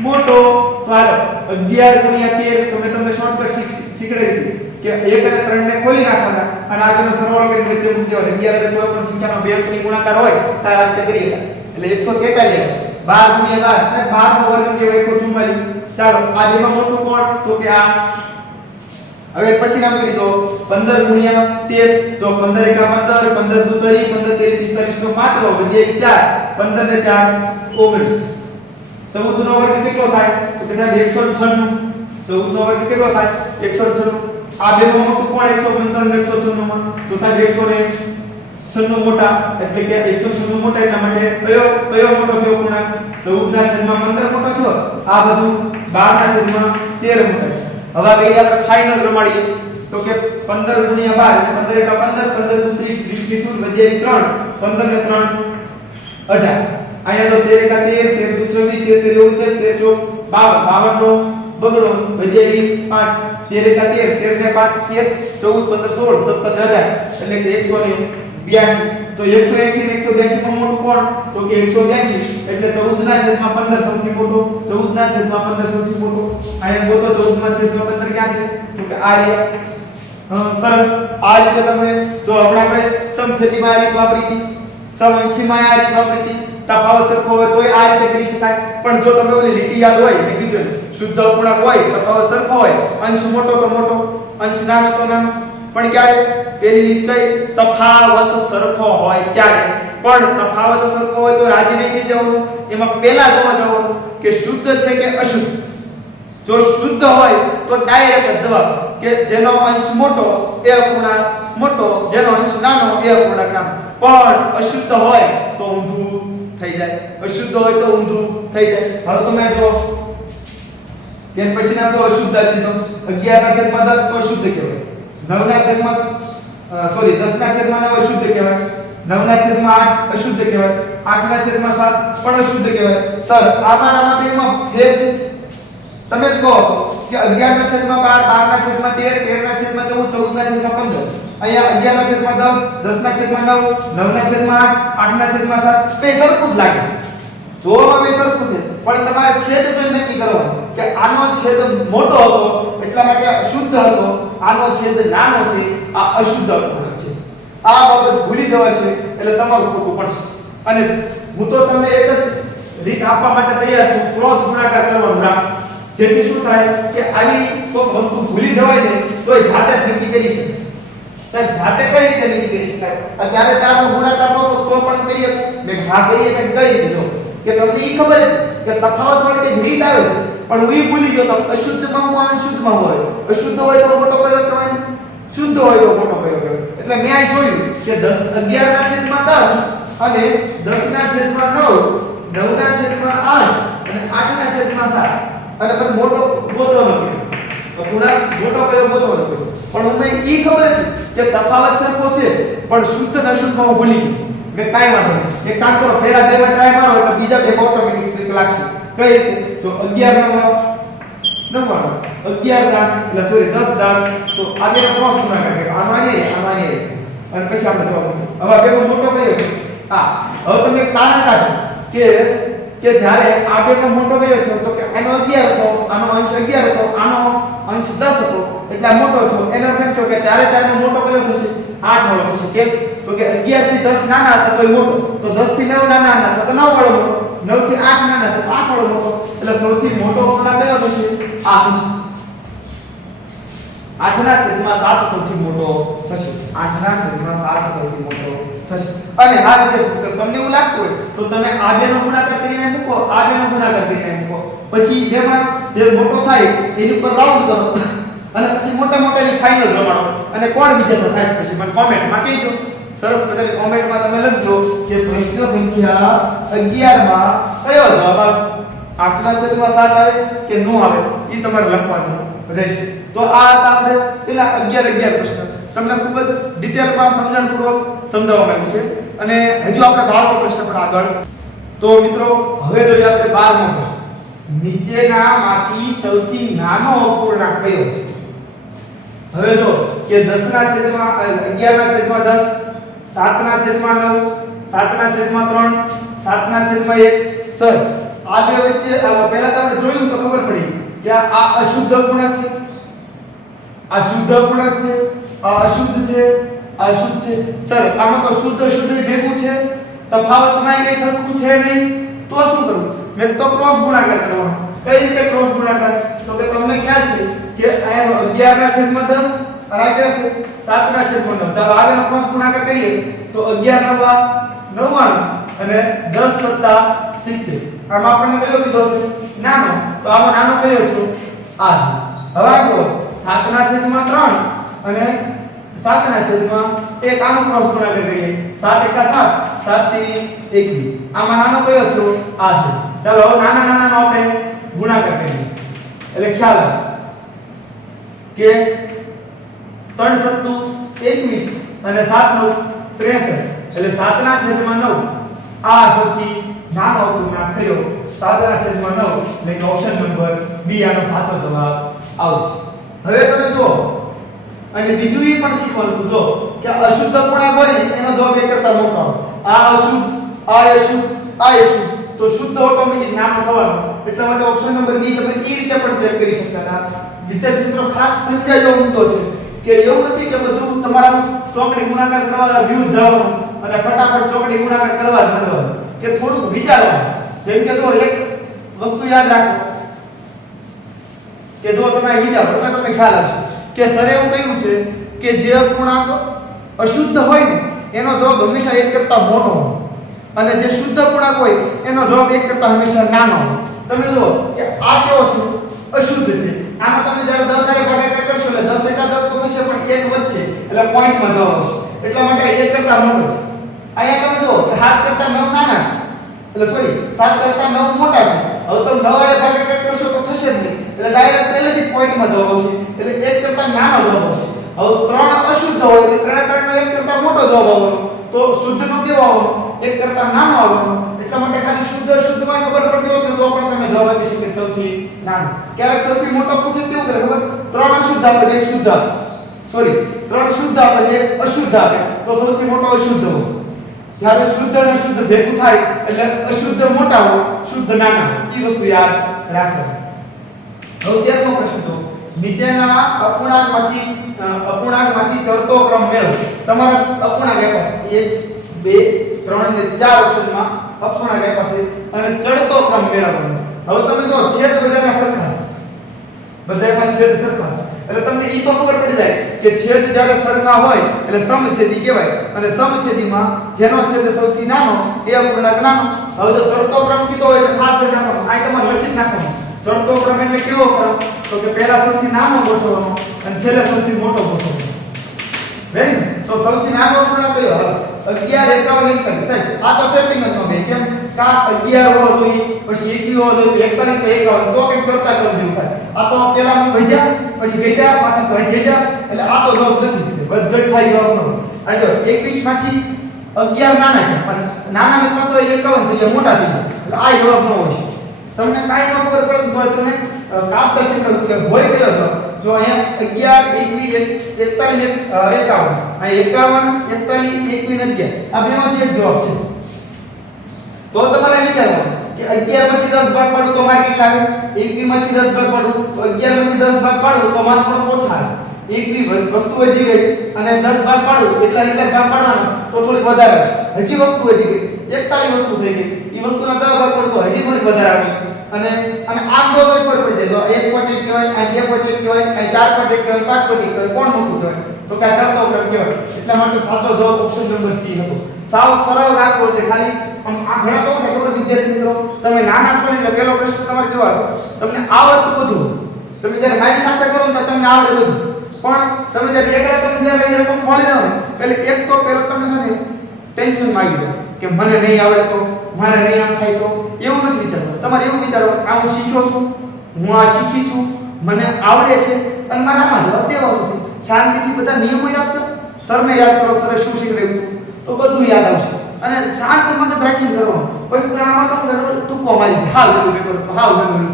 મોટો. તો હાલો 11 × 13 તો મેં તમને શોર્ટકટ શીખડાવી દીધું કે 1 અને 3 ને ખોલી નાખવાના અને આગળનો સરવાળો કરીને વચ્ચે મૂકી દેવાનો. 11 એટલે કોઈ પણ સંખ્યાનો બે અંકની ગુણાકાર હોય ત્યારે આ રીતે કરીએ એટલે 143 12 × 12 12 નો વર્ગ કહેવાય 144. ચાલો આ જેમાં મોટું કોણ? તો કે આ. હવે પછી નામ કરી દો 15 × 13 જો 15 × 15 15 × 2 30 15 × 45 નો 5 લો વધે 4 15 ને 4 19. 14 નો વર્ગ કેટલો થાય? તો કે સાહેબ 196. 14 નો વર્ગ કેટલો થાય? 196. આ બેમાં મોટું કોણ? 195 196 માં. તો સાહેબ 196 મોટા એટલે કે 196 મોટા એટલા માટે કયો મોટો થયો પૂર્ણાંક? 14/15 મોટો થયો. આ બધું 12/13 મોટો. હવે આ બેને આપણે ફાઇનલ રમાડીએ તો કે 15 ગુણ્યા 12 એટલે 15 એકા 15 15 દુ 30 30 ની સૂલ વધ્યા 3 15 ને 3 18 અહીંયા તો 13 એકા 13 13 દુ 24 13 13 52 નો બગડો વધ્યા 5 13 એકા 13 13 ને 5 13 14 15 16 17 18 એટલે કે 182 તો 180 ને 182 માં મોટું કોણ તો કે 182 એટલે 14 ના છેદમાં 15 સૌથી મોટો 14 ના છેદમાં 15 સૌથી મોટો અહીંયા ગોતો 14 ના છેદમાં 15 ક્યાં છે તો કે આ રહ્યા સરસ આ રીતે તમે જો હમણાં આપણે સમછેદીમાં આ રીત વાપરી હતી સમઅંશીમાં આ રીત વાપરી હતી તફાવત સરખો હોય તોય આ રીતે કરી શકાય પણ જો તમે ઓલી લીટી યાદ હોય મેં કીધું શુદ્ધ અપૂર્ણાંક હોય તફાવત સરખો હોય અંશ મોટો તો મોટો અંશ નાનો તો નાનો પણ ક્યારે પેલી રીત કઈ તફાવત સરખો હોય ત્યારે પણ તફાવત સરખો હોય તો રાજી નહીં થઈ જવાનું એમાં પહેલા જોવા જવાનું કે શુદ્ધ છે કે અશુદ્ધ જો શુદ્ધ હોય તો ડાયરેક્ટ જવાબ કે જેનો અંશ મોટો એ અપૂર્ણાંક મોટો જેનો અંશ નાનો એ અપૂર્ણાંક નાનો પણ અશુદ્ધ હોય તો ઊંધું થઈ જાય અશુદ્ધ હોય તો ઊંધું થઈ જાય હવે તમે જો કે પછી નામ તો અશુદ્ધ આપી દીધો 11 ના છેદમાં 10 તો અશુદ્ધ કહેવાય 9 ના છેદમાં 10 ના છેદમાં 9 અશુદ્ધ કહેવાય 9 ના છેદમાં 8 અશુદ્ધ કહેવાય 8 ના છેદમાં 7 પણ અશુદ્ધ કહેવાય સર આમાં બેમાં ફેર છે તમે જ કહો કે 11 ના છેદમાં 12 12 ના છેદમાં 13 13 ના છેદમાં 14 14 ના છેદમાં 15 અહીંયા 11 ના છેદમાં 10 10 ના છેદમાં 9 9 ના છેદમાં 8 8 ના છેદમાં 7 બે સરખું જ લાગે જોવામાં બે સરખું છે પણ તમારે છેદ જોઈને નક્કી કરવાનું કે આનો છેદ મોટો હતો એટલા માટે અશુદ્ધ હતો આનો છેદ નાનો છે આ અશુદ્ધ અપૂર્ણાંક છે આ બાબત ભૂલી જવાશે એટલે તમારું ખોટું પડશે અને હું તો તમને એક જ રીત આપવા માટે તૈયાર છું ક્રોસ ગુણાકાર કરવાનું રાખ જેથી શું થાય કે આવી કોઈ વસ્તુ ભૂલી જવાય ને તોય જાતે જ નક્કી કરી શકે સાહેબ જાતે કઈ રીતે નક્કી કરી શકાય આ ચારે ચારનો ગુણાકાર નો તો પણ કરીએ મેં હા કરીએ કે કઈ દીધો કે તમને ઈ ખબર કે તફાવત વાળી કઈ રીત આવે છે પણ હું ઈ ભૂલી ગયો તો અશુદ્ધમાં હું અશુદ્ધમાં હોય અશુદ્ધ હોય તો મોટો કયો કહેવાય શુદ્ધ હોય તો મોટો કયો કહેવાય એટલે મેં આ જોયું કે 11 ના છેદમાં 10 અને 10 ના છેદમાં 9 9 ના છેદમાં 8 અને 8 ના છેદમાં 7 અને પણ મોટો ગોતવાનો તો ગુણાંક મોટો કયો ગોતવાનો પણ મને ઈ ખબર હતી કે તફાવત સરખો છે પણ શુદ્ધ અને અશુદ્ધમાં હું ભૂલી ગયો મેં કાઈ વાંધો નહીં એક કામ કરો ફેરા બે માં ટ્રાય મારો એટલે બીજા બે ઓટોમેટિક લાગશે કઈ રીતે જો 11 નો 11 દાન એટલે સોરી 10 દાન તો આ બેનો ક્રોસ ગુણાકાર કર્યો આનો આને અને પછી આપણે જવાબ હવે બેનો મોટો કયો છે હા હવે તમે એક કારણ કાઢો કે જ્યારે આ બેનો મોટો કયો છે તો કે એનો 11 હતો આનો અંશ 11 હતો આનો અંશ 10 હતો એટલે આ મોટો થયો એનો અર્થ એમ થયો કે ચારે ચારનો મોટો કયો થશે 8 વાળો થશે કેમ તો કે 11 થી 10 નાના હતા તોય મોટો તો 10 થી 9 નાના હતા તો 9 વાળો મોટો 9 થી 8 નાના છે તો 8 વાળો મોટો એટલે સૌથી મોટો અપૂર્ણાંક કયો થશે આ થશે 8 ના છેદમાં 7 સૌથી મોટો થશે 8 ના છેદમાં 7 સૌથી મોટો થશે અને આ રીતે તમને એવું લાગતું હોય તો તમે આ બેનો ગુણાકાર કરીને મૂકો આ બેનો ગુણાકાર કરીને મૂકો પછી બેમાં જે મોટો થાય એની ઉપર રાઉન્ડ કરો અને પછી મોટા મોટાની ફાઇનલ રમાડો અને કોણ વિજેતા થાય પછી મને કોમેન્ટમાં કહેજો સરસ મજાની કોમેન્ટમાં તમે લખજો કે પ્રશ્ન સંખ્યા 11 માં કયો જવાબ આવે 8 ના છેદમાં 7 આવે કે નો આવે એ તમારે લખવાનું રહેશે તો આ હતા આપણે પેલા 11 પ્રશ્ન તમને ખૂબ જ ડિટેલમાં સમજણપૂર્વક સમજાવવામાં આવ્યું છે અને હજુ આપણે 12મો પ્રશ્ન પર આગળ તો મિત્રો હવે જોઈએ આપણે 12મો પ્રશ્ન નીચેનામાંથી સૌથી નાનો અપૂર્ણાંક કયો છે હવે જો કે 10 ના છેદમાં 11 ના છેદમાં 10 7 ના છેદમાં 9 7 ના છેદમાં 3 7 ના છેદમાં 1 સર આ બે વચ્ચે પહેલા તો આપણે જોયું તો ખબર પડી કે આ અશુદ્ધ અપૂર્ણાંક છે આ શુદ્ધ અપૂર્ણાંક છે આ અશુદ્ધ છે આ શુદ્ધ છે સર આમાં તો શુદ્ધ શુદ્ધ ભેગું છે તફાવતમાં કઈ સરખું છે નહીં તો શું કરવું મેં તો ક્રોસ ગુણાકાર કરવાનો કઈ રીતે ક્રોસ ગુણાકાર તો કે તમને ખ્યાલ છે કે અહીંયા 11 ના છેદમાં 10 અને આ છે 7 ના છેદમાં 9 ચાલો આગળનો ક્રોસ ગુણાકાર કરીએ તો 11 9 અને 10 વત્તા 70 આમાં આપણને કયો કીધો છે નાનો તો આમાં નાનો કયો છે આ હવે જો 7 ના છેદમાં 3 અને 7 ના છેદમાં 1 આનો ક્રોસ ગુણાકાર કરીએ 7 એકા 7 7 થી 1 આમાં નાનો કયો છે આ છે ચાલો હવે નાના નાનાનો આપણે ગુણાકાર કરીએ એટલે ખ્યાલ આવે કે 3 સત્તુ 21 અને 7 9 63 એટલે 7 ના છેદમાં 9 આ સૌથી નાનો અપૂર્ણાંક થયો 7 ના છેદમાં 9 એટલે કે ઓપ્શન નંબર બી આનો સાચો જવાબ આવશે. હવે તમે જો અને બીજું એ પણ શીખવાનું જો કે અશુદ્ધ અપૂર્ણાંક હોય ને એનો જવાબ એક કરતા મોટો આવે. આ અશુદ્ધ આ અશુદ્ધ આ અશુદ્ધ તો શુદ્ધ ઓટોમેટિક નાનો થવાનો. એટલા માટે ઓપ્શન નંબર બી તમે એ રીતે પણ ચેક કરી શકતા હતા. વિદ્યાર્થી મિત્રો ખાસ સમજાયો મુદ્દો છે કે એવું નથી કે બધું તમારા ચોકડી ગુણાકાર કરવા વ્યૂ જવાનું અને ફટાફટ ચોકડી ગુણાકાર કરવા જ મળવાનું કે થોડુંક વિચારવાનું. જેમ કે જો એક વસ્તુ યાદ રાખો કે જો તમે વિચારો એટલે તમને ખ્યાલ આવશે કે સરે એવું કહ્યું છે કે જે અપૂર્ણાંક અશુદ્ધ હોય ને એનો જવાબ હંમેશા એક કરતા મોટો હોય અને જે શુદ્ધ અપૂર્ણાંક હોય એનો જવાબ એક કરતા હંમેશા નાનો હોય. તમે જુઓ કે આ કેવો છે અશુદ્ધ છે. આમાં તમે જ્યારે 10 સાથે ભાગાકાર કરશો એટલે 10 એકા 10 તો થશે પણ 1 વધશે એટલે પોઈન્ટમાં જવાબ આવશે. એટલા માટે 1 કરતા મોટો છે. અહીંયા તમે જુઓ કે 7 કરતા 9 નાના છે એટલે સોરી 7 કરતા 9 મોટા છે. હવે તો 9 વડે ભાગાકાર કરશો તો થશે જ નહીં એટલે ડાયરેક્ટ પહેલેથી પોઈન્ટમાં જવાબ આવશે એટલે 1 કરતા નાનો જવાબ આવશે. હવે 3 અશુદ્ધ હોય એટલે 3 નો 1 કરતા મોટો જવાબ આવવાનો તો શુદ્ધનો કેવો આવવાનો 1 કરતા નાનો આવવાનો. એટલા માટે ખાલી શુદ્ધ અશુદ્ધમાં ખબર પડતી હોય તો પણ તમે જવાબ આપી શકો સૌથી નાનો. ક્યારેક સૌથી મોટો પૂછે તેવું કરે ખબર 3 અશુદ્ધ આપે 1 શુદ્ધ આપે સોરી 3 શુદ્ધ આપે 1 અશુદ્ધ આપે તો સૌથી મોટો અશુદ્ધ હોય. જ્યારે શુદ્ધ અને શુદ્ધ ભેગું થાય એટલે અશુદ્ધ મોટા હોય શુદ્ધ નાના. એ વસ્તુ યાદ રાખો. હવે 13મો પ્રશ્ન તો નીચેના અપૂર્ણાંકમાંથી ચડતો ક્રમ મેળવો. તમારા અપૂર્ણાંક આપ્યા છે 1 2 3 ને 4 ઓપ્શનમાં અપૂર્ણાંક આપ્યા છે અને ચડતો ક્રમ મેળવવાનો. હવે તમે જો છેદ બધાના સરખા છે બધામાં છેદ સરખા છે એટલે તમને ઈ તો ખબર પડી જાય કે છેદ જ્યારે સરખા હોય એટલે સમછેદી કહેવાય અને સમછેદીમાં જેનો છેદ સૌથી નાનો એ અપૂર્ણાંક નાનો. હવે જો ચડતો ક્રમ કીધો હોય એટલે ખાસ ધ્યાન રાખવાનું. આ તમારે લખી જ નાખવાનું. ચડતો ક્રમ એટલે કેવો ક્રમ તો કે પહેલા સૌથી નાનો ગોઠવવાનો અને છેલ્લે સૌથી મોટો ગોઠવવાનો. રેડી તો સૌથી નાનો અપૂર્ણાંક કયો? હાલો 11 51 41 સાહેબ આ તો સેટિંગ જ ન બે કેમ કા 11 હોવો જોઈએ પછી 21 હોવો જોઈએ 41 51 તો કંઈક ચડતા ક્રમ જેવું થાય. આ તો પહેલા વધ્યા પછી ઘટ્યા પાછા ઘટ્યા એટલે આ તો જવાબ નથી થતો. વધઘટ થાય જવાબ ન. આ જો 21 માંથી 11 નાના છે પણ નાના ને પાછો 51 થઈ ગયા મોટા થઈ ગયા એટલે આ જવાબ ન હોય છે. તમને કાઈ ન ખબર પડે તો તમને કાપદર્શન કહું કે હોય કયો જવાબ. જો અહીંયા 11 21 41 51 આ 51 41 21 11 આ બેમાંથી એક જવાબ છે. તો તમારે વિચારવાનું કે 11 માંથી 10 ભાગ પાડું તો મારે કેટલા આવે? 21 માંથી 10 ભાગ પાડું તો 11 માંથી 10 ભાગ પાડું તો મારે થોડો ઓછા આવે. 21 વસ્તુ વધી ગઈ અને 10 ભાગ પાડું એટલા ભાગ પાડવાના તો થોડી વધારે આવે. હજી વસ્તુ વધી ગઈ 41 વસ્તુ થઈ ગઈ એ વસ્તુના 10 ભાગ પાડું તો હજી થોડી વધારે આવે. અને આમ તો ખબર પડી જાય જો 1.1 કહેવાય આ 2.1 કહેવાય આ 4.1 કહેવાય 5.1 કહેવાય કોણ મોટું કહેવાય તો કે ચડતો ક્રમ કહેવાય. એટલા માટે સાચો જવાબ ઓપ્શન નંબર સી હતો. સાવ સરળ રાખવો છે ખાલી. આમ આ ઘણા તો ખબર વિદ્યાર્થી મિત્રો તમે નાના છો એટલે પહેલો પ્રશ્ન તમારે કેવો આવે તમને આવડતું બધું તમે જ્યારે મારી સાથે કરો ને તમને આવડે બધું પણ તમે જ્યારે એકલા તમે જ્યારે એ રકમ મળી જાવ એટલે એક તો પહેલો તમે છે ને ટેન્શન માં આવી જાય કે મને નહીં આવડે તો મારે નહીં આમ થાય તો એવું નથી વિચારવું. તમારે એવું વિચારવાનું આ હું શીખ્યો છું હું આ શીખી છું મને આવડે છે અને મારે આમાં જવાબ દેવાનો છે. શાંતિથી બધા નિયમો યાદ કરો સરને યાદ કરો સરે શું શીખવાડ્યું તો બધું યાદ આવશે અને શાંત મગજ રાખીને કરવાનું. પછી આમાં તો ટૂંકો મારી હાલ પેપર હતું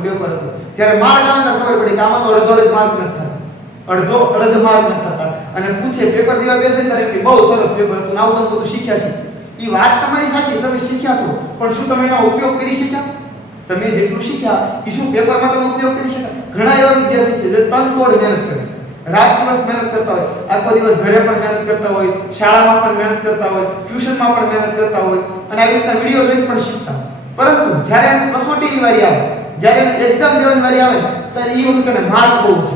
પેપર હતું જ્યારે માર્ક આવે ને ખબર પડી કે આમાં તો અડધો માર્ક નથી થતા અડધ માર્ક નથી થતા અને પૂછે પેપર દેવા બેસે ત્યારે કે બહુ સરસ પેપર હતું આવું તમે બધું શીખ્યા છે. એ વાત તમારી સાચી તમે શીખ્યા છો પણ શું તમે એનો ઉપયોગ કરી શક્યા? તમે જેટલું શીખ્યા એ શું પેપરમાં તમે ઉપયોગ કરી શક્યા? ઘણા એવા વિદ્યાર્થી છે જે તનતોડ મહેનત કરે છે રાત દિવસ મહેનત કરતા હોય આખો દિવસ ઘરે પણ મહેનત કરતા હોય શાળામાં પણ મહેનત કરતા હોય ટ્યુશનમાં પણ મહેનત કરતા હોય અને આવી રીતના વિડીયો જોઈને પણ શીખતા પરંતુ જ્યારે એની કસોટીની વારી આવે જ્યારે એની એક્ઝામ દેવાની વારી આવે ત્યારે એ વખતે માર્ક બહુ છે.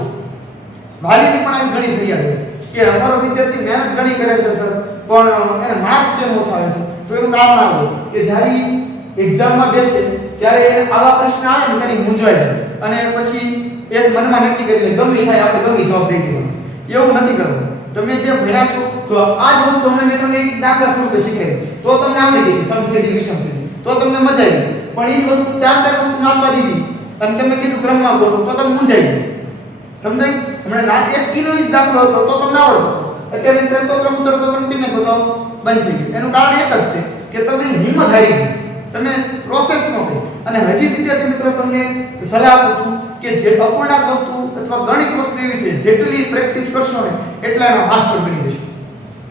વાલીની પણ આવી ઘણી તૈયાર છે કે અમારો વિદ્યાર્થી મહેનત ઘણી કરે છે સર પણ એને માર્ક કેમ ઓછા આવે છે તો એનું કારણ આવું કે જ્યારે એક્ઝામમાં બેસે ત્યારે આવા પ્રશ્ન આવે ને તેની મૂંઝવાય જાય અને પછી એક મનમાં નક્કી કરી લે ગમે થાય આપણે ગમે જવાબ દઈ દેવાનો. એવું નથી કરવું. તમે જે ભણ્યા છો તો આ જ વસ્તુ મેં તમને એક દાખલા સ્વરૂપે શીખવાડી તો તમને આવડી ગઈ સમછેદી વિષમછેદી તો તમને મજા આવી પણ એ જ વસ્તુ ચાર વસ્તુ આપવા દીધી અને તમે કીધું ક્રમમાં બોલો તો તમે મૂંઝાઈ ગયા. સમજાય? હમણાં ના 1 કિલો જ દાખલો હતો તો તમને આવડતો. અત્યારે ચડતો ક્રમ ઉતરતો ક્રમ કેમ નહીં થતો? બંધ થઈ ગયું. એનું કારણ એક જ છે કે તમે હિંમત હારી ગઈ, તમે પ્રોસેસ ન કરી. અને હજી વિદ્યાર્થી મિત્રો તમને સલાહ આપું છું કે જે અપૂર્ણાંક વસ્તુ અથવા ગણિત વસ્તુ એવી છે જેટલી પ્રેક્ટિસ કરશો ને એટલા એના માસ્ટર બની જશો.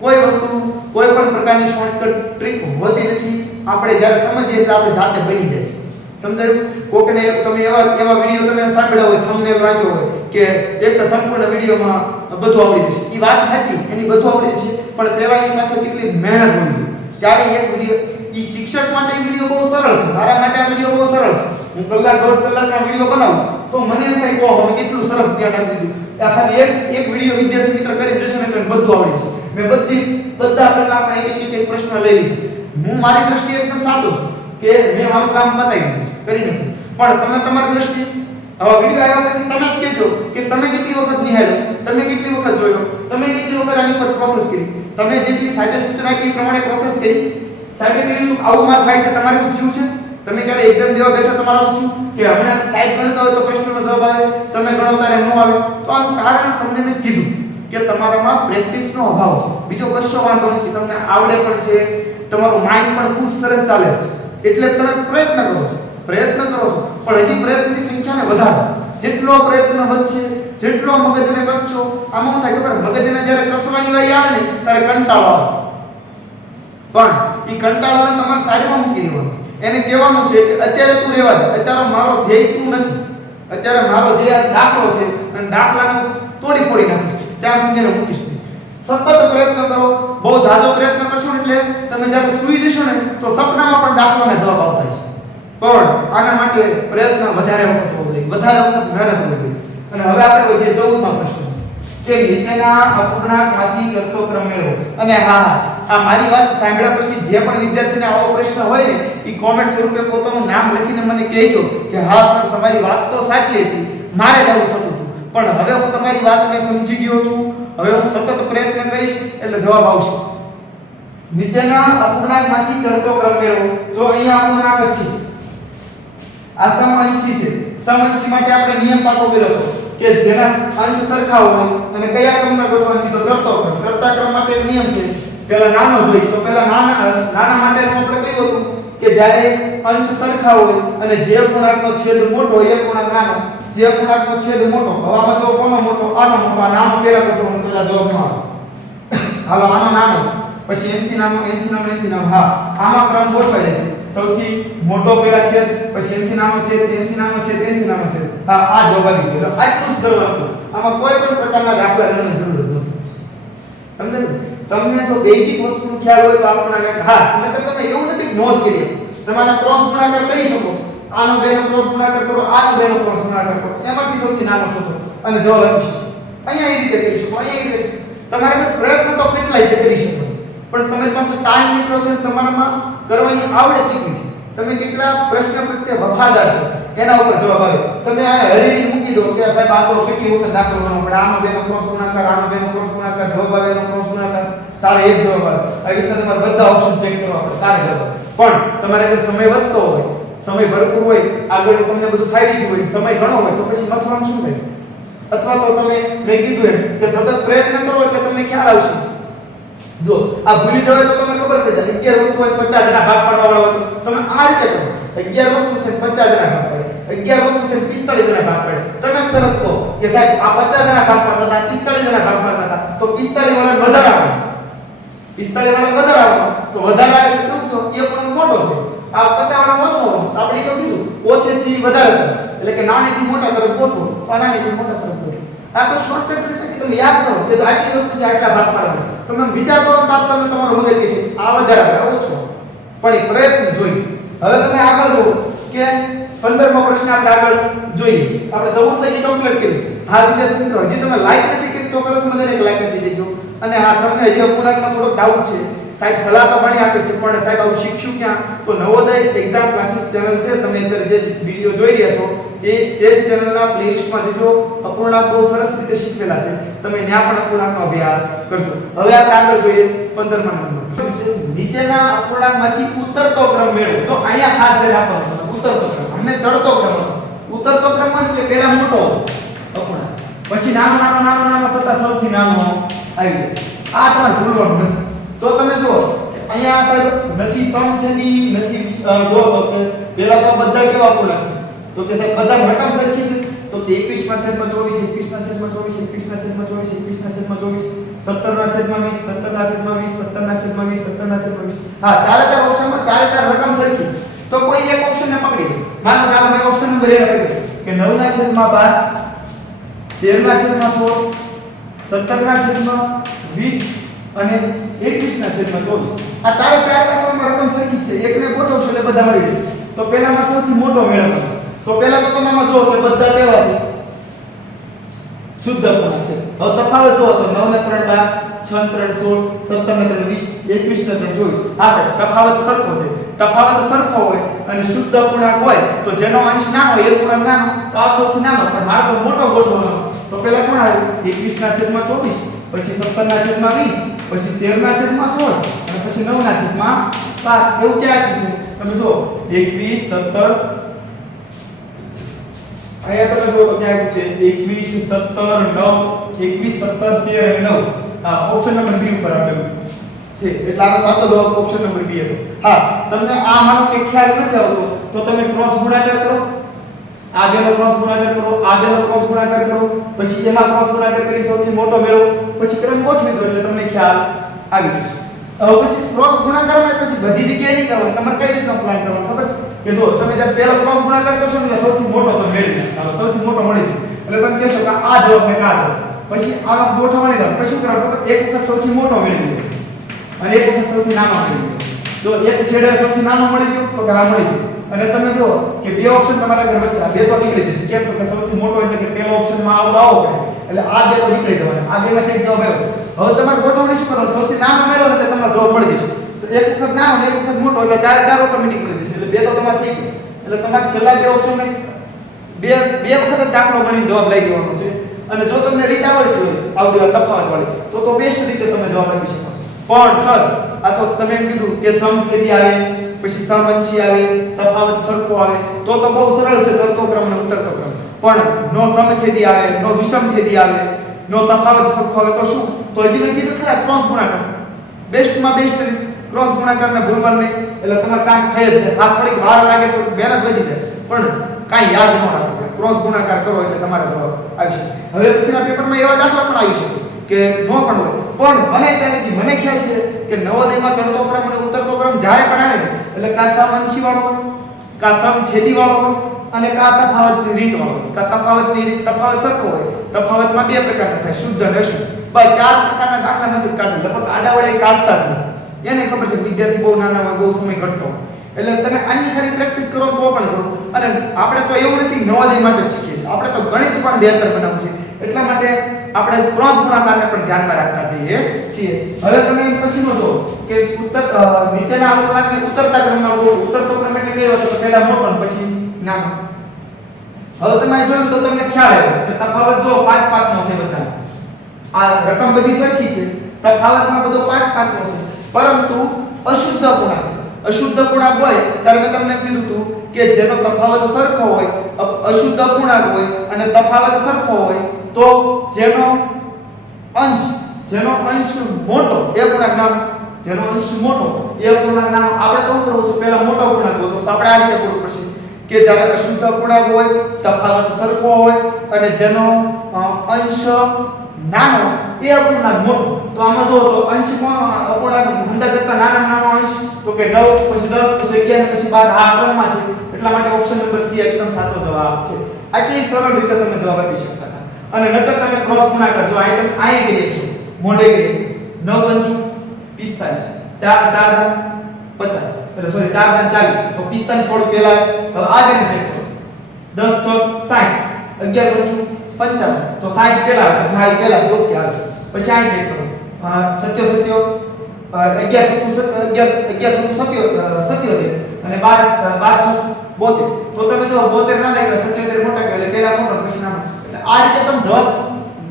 કોઈ વસ્તુ કોઈ પણ પ્રકારની શોર્ટકટ ટ્રીક હોતી નથી. આપણે જ્યારે સમજીએ એટલે આપણે જાતે બની જાય છે. સમજાયું? કોકને તમે એવા વિડિયો તમે સાંભળ્યા હોય, થંબનેલ વાંચ્યો હોય કે એક સંપૂર્ણ વિડિયોમાં બધું આવડી જશે. એ વાત સાચી, એની બધું આવડી જશે, પણ પહેલા એની પાસે કેટલી મહેનત હોવી જોઈએ. ત્યારે એક વિડિયો ઈ શિક્ષક માટે એ વિડિયો બહુ સરળ છે, મારા માટે આ વિડિયો બહુ સરળ છે. હું કલાક દોઢ કલાકનો વિડિયો બનાવું તો મને એમ થાય કે ઓહો મેં કેટલું સરસ ધ્યાન આપી દીધું. આ ખાલી એક વિડિયો વિદ્યાર્થી મિત્ર કરી જશે ને એટલે બધું આવડી જશે. મેં બધા પ્રકારના એક પ્રશ્ન લઈ લીધો. હું મારી દ્રષ્ટિએ એકદમ સાચો છું કે મેં મારું કામ બતાવી દીધું છે, કરી નાખ્યું. પણ તમે તમારી દ્રષ્ટિએ આવા વિડિયો આવ્યા પછી તમે જ કહેજો કે તમે કેટલી વખત નિહાળ્યો, તમે કેટલી વખત જોયો, તમે કેટલી વખત આની પર પ્રોસેસ કરી, તમે જેટલી સાહેબે સૂચના આપી પ્રમાણે પ્રોસેસ કરી. સાહેબે કહ્યું આવું માર થાય છે, તમારે પૂછ્યું છે? તમે ક્યારે એક્ઝામ દેવા બેઠા તમારે પૂછ્યું કે હમણાં સાહેબ ગણતા હોય તો પ્રશ્નનો જવાબ આવે, તમે ગણો ત્યારે ન આવે? તો આનું કારણ તમને મેં કીધું કે તમારામાં પ્રેક્ટિસનો અભાવ છે. બીજો કશો વાંધો નથી, તમને આવડે પણ છે, તમારું માઇન્ડ પણ ખૂબ સરસ ચાલે છે, એટલે તમે પ્રયત્ન કરો છો, પણ હજી પ્રયત્નની સંખ્યાને વધારો. જેટલો પ્રયત્ન વધશે, જેટલો મગજને કસશો, આમાં શું થાય ખબર? મગજને જ્યારે કસવાની વારી આવે ને ત્યારે કંટાળો આવે. પણ એ કંટાળાને તમારે સાઈડમાં મૂકી દેવાનો. એને કહેવાનું છે કે અત્યારે તું રહેવા દે, અત્યારે મારો ધ્યેય તું નથી, અત્યારે મારો ધ્યેય દાખલો છે અને દાખલાને તોડી ફોડી નાખીશ, ત્યાં સુધી એને મૂકીશ નહીં. સતત પ્રયત્ન કરો. બહુ ઝાઝો પ્રયત્ન કરશો એટલે તમે જ્યારે સૂઈ જશો ને તો સપનામાં પણ દાખલાના જવાબ આવતા હશે. પણ આના માટે પ્રયત્ન વધારે વખત હોવો જોઈએ, વધારે વખત મહેનત હોવી જોઈએ. અને હવે આપણે વધીએ 14મા પ્રશ્ન કે નીચેના અપૂર્ણાંકમાંથી ચડતો ક્રમ મેળવો. અને હા, આ મારી વાત સાંભળ્યા પછી જે પણ વિદ્યાર્થીને આવો પ્રશ્ન હોય ને એ કોમેન્ટ સ્વરૂપે પોતાનું નામ લખીને મને કહેજો કે હા સર તમારી વાત તો સાચી હતી, મારે જ આવું થતું હતું, પણ હવે હું તમારી વાતને સમજી ગયો છું, હવે હું સતત પ્રયત્ન કરીશ એટલે જવાબ આવશે. નીચેના અપૂર્ણાંકમાંથી ચડતો ક્રમ મેળવો. જો અહીંયા અપૂર્ણાંક છે, આ સમઅંશી છે. સમઅંશી માટે આપણે નિયમ પાકો કર્યો હતો કે જેના અંશ સરખા હોય અને કયા ક્રમમાં ગોઠવવાનું કીધું? ચડતો ક્રમ. ચડતા ક્રમ માટે નિયમ છે પહેલા નાનો જોઈએ તો પહેલા નાના માટેનું આપણે કહ્યું હતું કે જ્યારે અંશ સરખા હોય અને જે પૂર્ણાંકનો છેદ મોટો એ પૂર્ણાંક નાનો, જે પૂર્ણાંકનો છેદ મોટો, હવામાં જો કોનો મોટો? આનો મોટો. આ નાનો પહેલા ગોઠવવાનું, પહેલા જવાબ ન આવે. હાલો આનો નાનો છે, પછી એનથી નાનો, એનથી નાનો, એનથી નાનો. હા, આમાં ક્રમ ગોઠવાઈ જાય છે. સૌથી મોટો પહેલા છેદ, પછી એનથી નાનો છેદ, એનથી નાનો છેદ, એનથી નાનો છેદ. હા, આ જવાબ આવી ગયો. આટલું જ કરવાનું હતું. આમાં કોઈ પણ પ્રકારના દાખલા લેવાની જરૂર નથી. સમજાયું? તમને જો બેઝિક વસ્તુનો ખ્યાલ હોય તો આપણને હા, નકર તમે એવું નથી નો જ કરીએ. તમારે ક્રોસ ગુણાકાર કરી શકો. આનો બેનો ક્રોસ ગુણાકાર કરો, આનો બેનો ક્રોસ ગુણાકાર કરો, એમાંથી સૌથી નાનો શોધો અને જવાબ આપી શકો. અહીંયા એ રીતે કરી શકો, અહીંયા એ રીતે. તમારે પ્રયત્ન તો કેટલાય છે કરી શકો, પણ તમારી પાસે ટાઈમ કેટલો છે, તમારામાં કરવાની આવડત કેટલી છે, તમે કેટલા પ્રશ્ન પ્રત્યે વફાદાર છો એના ઉપર જવાબ આવે. તમે આ હરીને મૂકી દો કે સાહેબ આ તો કેટલી વખત દાખલો ગણવો પડે, આનો બેનો ક્રોસ ગુણાકાર, આનો બેનો ક્રોસ ગુણાકાર, જવાબ આવે એનો ક્રોસ ગુણાકાર, તારે એક જવાબ આવે. આવી રીતના તમારે બધા ઓપ્શન ચેક કરવા પડે, તારે જવાબ. પણ તમારે અગર સમય વધતો હોય, સમય ભરપૂર હોય, આગળ તમને બધું ફાવી ગયું હોય, સમય ઘણો હોય તો પછી મથવાનું શું થાય? અથવા તો તમે મેં કીધું એમ કે સતત પ્રયત્ન કરો એટલે તમને ખ્યાલ આવશે. જો આ ભૂલી જવાય તો તમને ખબર પડી જાય. 11 વસ્તુ હોય 50 જણા ભાગ પાડવા વાળા હોય તો તમે આ રીતે કરો. 11 વસ્તુ છે 50 જણા ભાગ પાડે, 11 વસ્તુ છે 45 જણા ભાગ પાડે. તમે તરત કહો કે સાહેબ આ 50 જણા ભાગ પાડતા હતા, 45 જણા ભાગ પાડતા હતા, તો 45 વાળા વધારે આવે, 45 વાળા વધારે આવે, તો વધારે આવે એટલે શું? તો એ પણ મોટો છે. આ 50 વાળા ઓછો હોય તો આપણે તો કીધું ઓછેથી વધારે તરફ, એટલે કે નાનેથી મોટા તરફ ગોઠવો, તો નાનેથી મોટા તરફ ગોઠવો. આ તો શોર્ટકટ ટ્રીક છે. તમે યાદ કરો કે જો આટલી વસ્તુ છે આટલા ભાગ પાડવાના, તમે વિચાર કરો તો તમને તમારું મગજ કહે છે આ વધારે આવે, ઓછો. પણ એ પ્રયત્ન જોઈએ. હવે તમે આગળ જુઓ કે 15મો પ્રશ્ન આપણે આગળ જોઈએ. આપણે 14 લગી કમ્પ્લીટ કર્યું. હા વિદ્યાર્થી મિત્રો, હજી તમે લાઈક નથી કરી તો સરસ મજાની એક લાઈક કરી દેજો. અને હા, તમને હજી અપૂર્ણાંકમાં થોડો ડાઉટ છે, સાહેબ સલાહ તો ઘણી આપે છે, પણ સાહેબ આવું શીખશું ક્યાં? તો નવોદય એક્ઝામ ક્લાસીસ ચેનલ છે, તમે અત્યારે જે વિડિયો જોઈ રહ્યા છો તે જ ચેનલના પ્લેલિસ્ટમાં જજો. અપૂર્ણાંક બહુ સરસ રીતે શીખવેલા છે, તમે ત્યાં પણ અપૂર્ણાંકનો અભ્યાસ કરજો. હવે આપણે આગળ જોઈએ 15મા નંબર. નીચેના અપૂર્ણાંકમાંથી ઉતરતો ક્રમ મેળવો. તો અહીંયા ખાસ ધ્યાન આપવાનું, ઉતરતો ક્રમ. અમને ચડતો ક્રમ હતો. ઉતરતો ક્રમ એટલે પહેલા મોટો અપૂર્ણાંક, પછી નાનો નાનો નાનો નાનો થતા સૌથી નાનો આવી જાય. આ તમારે ભૂલવાનું નથી. તો તમે જુઓ અહીંયા સાહેબ નથી સમછેદી નથી જો તો કે પેલા તો બધા કેવા પૂર્ણાંક છે તો કે સાહેબ બધા રકમ સરખી છે તો કે 21 ના છેદમાં 24 21 ના છેદમાં 24 21 ના છેદમાં 24 21 ના છેદમાં 24 17 ના છેદમાં 20 17 ના છેદમાં 20 17 ના છેદમાં 20 17 ના છેદમાં 20. હા ચારે ચાર ઓપ્શનમાં ચારે ચાર રકમ સરખી છે તો કોઈ એક ઓપ્શનને પકડી લો. માનો કે આપણે ઓપ્શન નંબર 1 લખ્યું છે કે 9 ના છેદમાં 12 13 ના છેદમાં 16 17 ના છેદમાં 20 અને 21 ના છેદમાં 24. આ ચારે ચાર રકમ સરખી છે. એકને ગોઠવશો એટલે બધા મળી જશે. તો પહેલામાં સૌથી મોટો મેળવવાનો. તો પહેલા તો તમે આમાં જુઓ કે બધા કેવા છે શુદ્ધ અપૂર્ણાંક છે. હવે તફાવત જુઓ તો 9 ને 3 12 6 ને 3 16 17 ને 3 20 21 ને 3 24. હા સાહેબ તફાવત સરખો છે. તફાવત સરખો હોય અને શુદ્ધ અપૂર્ણાંક હોય તો જેનો અંશ નાનો એ પૂર્ણાંક નાનો તો આ સૌથી નાનો પણ મારે તો મોટો ગોઠવવાનો. તો પહેલા કોણ આવ્યું 21 ના છેદમાં 24 પછી 17 ના છેદમાં 20 પછી 13 ના છેદમાં 16 અને પછી 9 ના છેદમાં 12. એવું ક્યાં આપ્યું છે તમે જુઓ 21 17 અહીંયા તમે જુઓ તો ક્યાં આપ્યું છે 21 17 9 21 17 13 અને 9. હા ઓપ્શન નંબર B ઉપર આપેલું છે એટલે આનો સાચો જવાબ ઓપ્શન નંબર B હતો. હા તમને આ માનો કે ખ્યાલ નથી આવતો તો તમે ક્રોસ ગુણાકાર કરો. આ બેનો ક્રોસ ગુણાકાર કરો આ બેનો ક્રોસ ગુણાકાર કરો પછી એમાં ક્રોસ ગુણાકાર કરી સૌથી મોટો મેળવો પછી ક્રમ ગોઠવી દો એટલે તમને ખ્યાલ આવી જશે. હવે પછી ક્રોસ ગુણાકાર માં પછી બધી જગ્યાએ નહીં કરવાનું. તમારે કઈ રીતનો પ્લાન કરવાનો ખબર છે કે જો તમે જ્યારે પહેલો ક્રોસ ગુણાકાર કરશો ને એટલે સૌથી મોટો તમે મેળવી ચાલો સૌથી મોટો મળી જાય એટલે તમે કહેશો કે આ જવાબ ને આ જવાબ પછી આ ગોઠવણી દો પછી શું કરવાનું ખબર એક વખત સૌથી મોટો મેળવી લો અને એક વખત સૌથી નાનો મેળવી લો. જો એક છેડે સૌથી નાનો મળી ગયો તો કે આ મળી ગયો અને તમે જો કે બે ઓપ્શન તમારા ઘર વચ્ચે બે તો નીકળી જશે. કેમ તો કે સૌથી મોટો એટલે કે પહેલો ઓપ્શન માં આવો એટલે આ બે તો નીકળી જવાના. આ બેમાંથી એક જવાબ આવ્યો. હવે તમારે ગોઠવણી શું કરવાનું સૌથી નાનો મેળવો એટલે તમારો જવાબ મળી જશે. એક વખત નાનો ને એક વખત મોટો એટલે ચારે ચાર ઓટોમેટિક મળી જશે એટલે બે તો તમારે થઈ ગયું. એટલે તમારે છેલ્લા બે ઓપ્શન ને બે વખત જ દાખલો ગણીને જવાબ લઈ દેવાનો છે. અને જો તમને રીત આવડતી હોય આવડી તફાવત વાળી તો બેસ્ટ રીતે તમે જવાબ આપી શકો. પણ સર આ તો તમે એમ કીધું કે સમછેદી આવે પછી સમઅંશી આવે તફાવત સરખો આવે તો બહુ સરળ છે ચડતો ક્રમ અને ઉતરતો ક્રમ. પણ નો સમછેદી આવે નો વિષમછેદી આવે નો તફાવત સરખો આવે તો શું તો હજી મેં કીધું ખરા ક્રોસ ગુણાકાર બેસ્ટમાં બેસ્ટ ક્રોસ ગુણાકારને ભૂલવાનું નહીં એટલે તમારે કામ થઈ જ જાય. આ થોડીક વાર લાગે તો મહેનત વધી જાય પણ કાંઈ યાદ ન રાખો ક્રોસ ગુણાકાર કરો એટલે તમારો જવાબ આવી શકે. હવે પછીના પેપરમાં એવા દાખલા પણ આવી શકે કે નો પણ હોય પણ મને ત્યાં મને ખ્યાલ છે કે નવોદયમાં ચડતો ક્રમ અને ઉતરતો ક્રમ જ્યારે પણ આવે એટલે કા સમઅંશી વાળો હોય કા સમછેદી વાળો હોય અને કા તફાવતની રીત વાળો હોય. કા તફાવતની રીત તફાવત સરખો હોય. તફાવતમાં બે પ્રકારના થાય શુદ્ધ અને અશુદ્ધ. બસ ચાર પ્રકારના દાખલા નથી કાઢતા લગભગ આડાવડે કાઢતા જ નથી. એને ખબર છે વિદ્યાર્થી બહુ નાના હોય બહુ સમય ઘટતો એટલે તમે આની ખાલી પ્રેક્ટિસ કરો તો પણ કરો. અને આપણે તો એવું નથી નવોદય માટે જ શીખીએ છીએ. આપણે તો ગણિત પણ બહેતર બનાવવું છે એટલા માટે આપણે ક્રોસ ગુણાકારને પણ ધ્યાનમાં રાખતા જઈએ છીએ. હવે તમે પછીનો જો કે નીચેના અપૂર્ણાંકને ઉતરતા ક્રમમાં ગોઠવો. ઉતરતો ક્રમ એટલે કયો હતો પહેલા મોટો અને પછી નાનો. હવે તમે જોયું તો તમને ખ્યાલ આવ્યો કે તફાવત જો 5 5 નો છે બધા. આ રકમ બધી સરખી છે તફાવતમાં બધો 5 5 નો છે પરંતુ અશુદ્ધ અપૂર્ણાંક છે. અશુદ્ધ અપૂર્ણાંક હોય ત્યારે મેં તમને કીધું હતું કે જેનો તફાવત સરખો હોય અશુદ્ધ અપૂર્ણાંક હોય અને તફાવત સરખો હોય તો જેનો અંશ મોટો એ અપૂર્ણાંક નાનો જેનો અંશ મોટો એ અપૂર્ણાંક નાનો. આપણે તો કરવું છે પહેલા મોટો અપૂર્ણાંક હોય તો આપણે આ રીતે કરવું પડશે કે જ્યારે અશુદ્ધ અપૂર્ણાંક હોય તફાવત સરખો હોય અને જેનો અંશ નાનો એ અપૂર્ણાંક મોટો. તો આમાં જો તો અંશ કોણ અપૂર્ણાંક અંદર કરતા નાનો અંશ તો કે 9 પછી 10 પછી 11 પછી 12 આ ક્રમમાં છે એટલા માટે ઓપ્શન નંબર C એકદમ સાચો જવાબ છે. આટલી સરળ રીતે તમે જવાબ આપી શકતા હતા. અને નકર તમે ક્રોસ ગુણાકાર જો અહીંયા કરીએ છો મોઢે કરીએ 9 × 5 = 45 4 4 50 એટલે સોરી 4 40 તો 45 થોડું પહેલા હવે આગળ ચેક કરો 10 6 60 11 × 55 તો 60 પહેલા આવે પહેલા છે ઓકે આવે પછી અહીં ચેક કરો 77 11 અને 12 72 તો તમે જો 72 ના લાગ્યા 77 મોટા એટલે પહેલા મોટો પછી નાનો. એટલે આ રીતે તમે જવાબ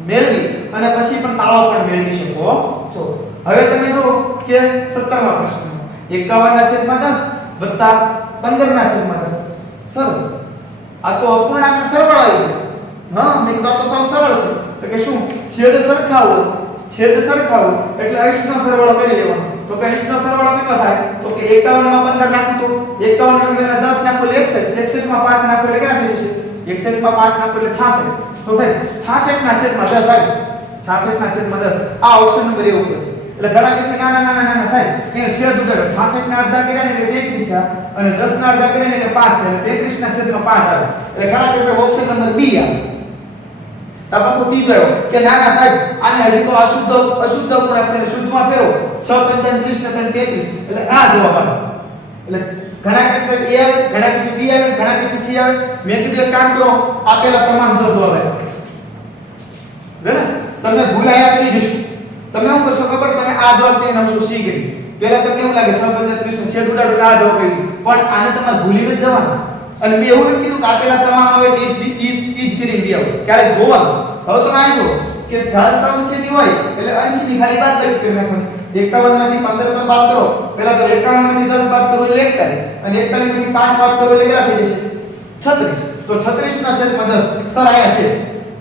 મેળવી અને પછી પણ તાળો પણ મેળવી શકો છો. હવે તમે જો કે 17મા પ્રશ્ન 51/10 વત્તા 15/10 સરળ. આ તો અપૂર્ણાંકનો સરવાળો આવી ગયો. હા મેં કીધું આ તો સાવ સરળ છે તો કે શું છેદ સરખા હોય એટલે અંશનો સરવાળો કરી લેવાનો તો કે અંશનો સરવાળો કેટલો થાય તો કે 51 માં 15 નાખું તો 51 માં પહેલા 10 નાખો એટલે 61 માં 5 નાખો એટલે કેટલા થઈ જશે 61 માં 5 નાખો એટલે 66 તો સાહેબ 66 ના છેદમાં 10 આવે 66 ના છેદમાં 10 આ ઓપ્શન નંબર એ ઉપર છે એટલે ઘણા કહેશે ના સાહેબ એને છેદ ઉડાડો 66 ના અડધા કર્યા ને એટલે 33 થયા અને 10 ના અડધા કર્યા ને એટલે 5 થયા એટલે 33 ના છેદમાં 5 આવે એટલે ઘણા કહેશે ઓપ્શન નંબર બી આવે તપાસો ત્રીજો આવ્યો કે ના સાહેબ આને હજી તો અશુદ્ધ પૂર્ણાંક છે ને શુદ્ધમાં ફેરવો 6 35 ને 3 33 એટલે આ જવાબ આવે એટલે ઘણા કહેશે એ આવે ઘણા કહેશે બી આવે ઘણા કહેશે સી આવે મેં કીધું એક કામ કરો આપેલા તમામ જવાબ આવે બરાબર તમે ભૂલાયા કરી જશો તમે શું કરશો ખબર તમે આ જવાબ દઈને આવશો સી કરી પહેલા તમને એવું લાગે 6 35 ને છેદ ઉડાડો આ જવાબ આવ્યો પણ આને તમારે ભૂલીને જ જવાનું અને મેં એવું નથી કીધું કે આપેલા તમામ આવે એટલે ઈ જ કરીને બી આવો ક્યારે જોવાનું હવે તમે આજો કે જાત સમછેદી હોય એટલે અંશની ખાલી બાદબાકી કરી નાખવાની 51 માંથી 15 તમે બાદ કરો પહેલા તો 51 માંથી 10 બાદ કરો એટલે 41 અને 41 માંથી 5 બાદ કરો એટલે કેટલા થઈ જશે 36 તો 36 ના છેદમાં 10 સર આયા છે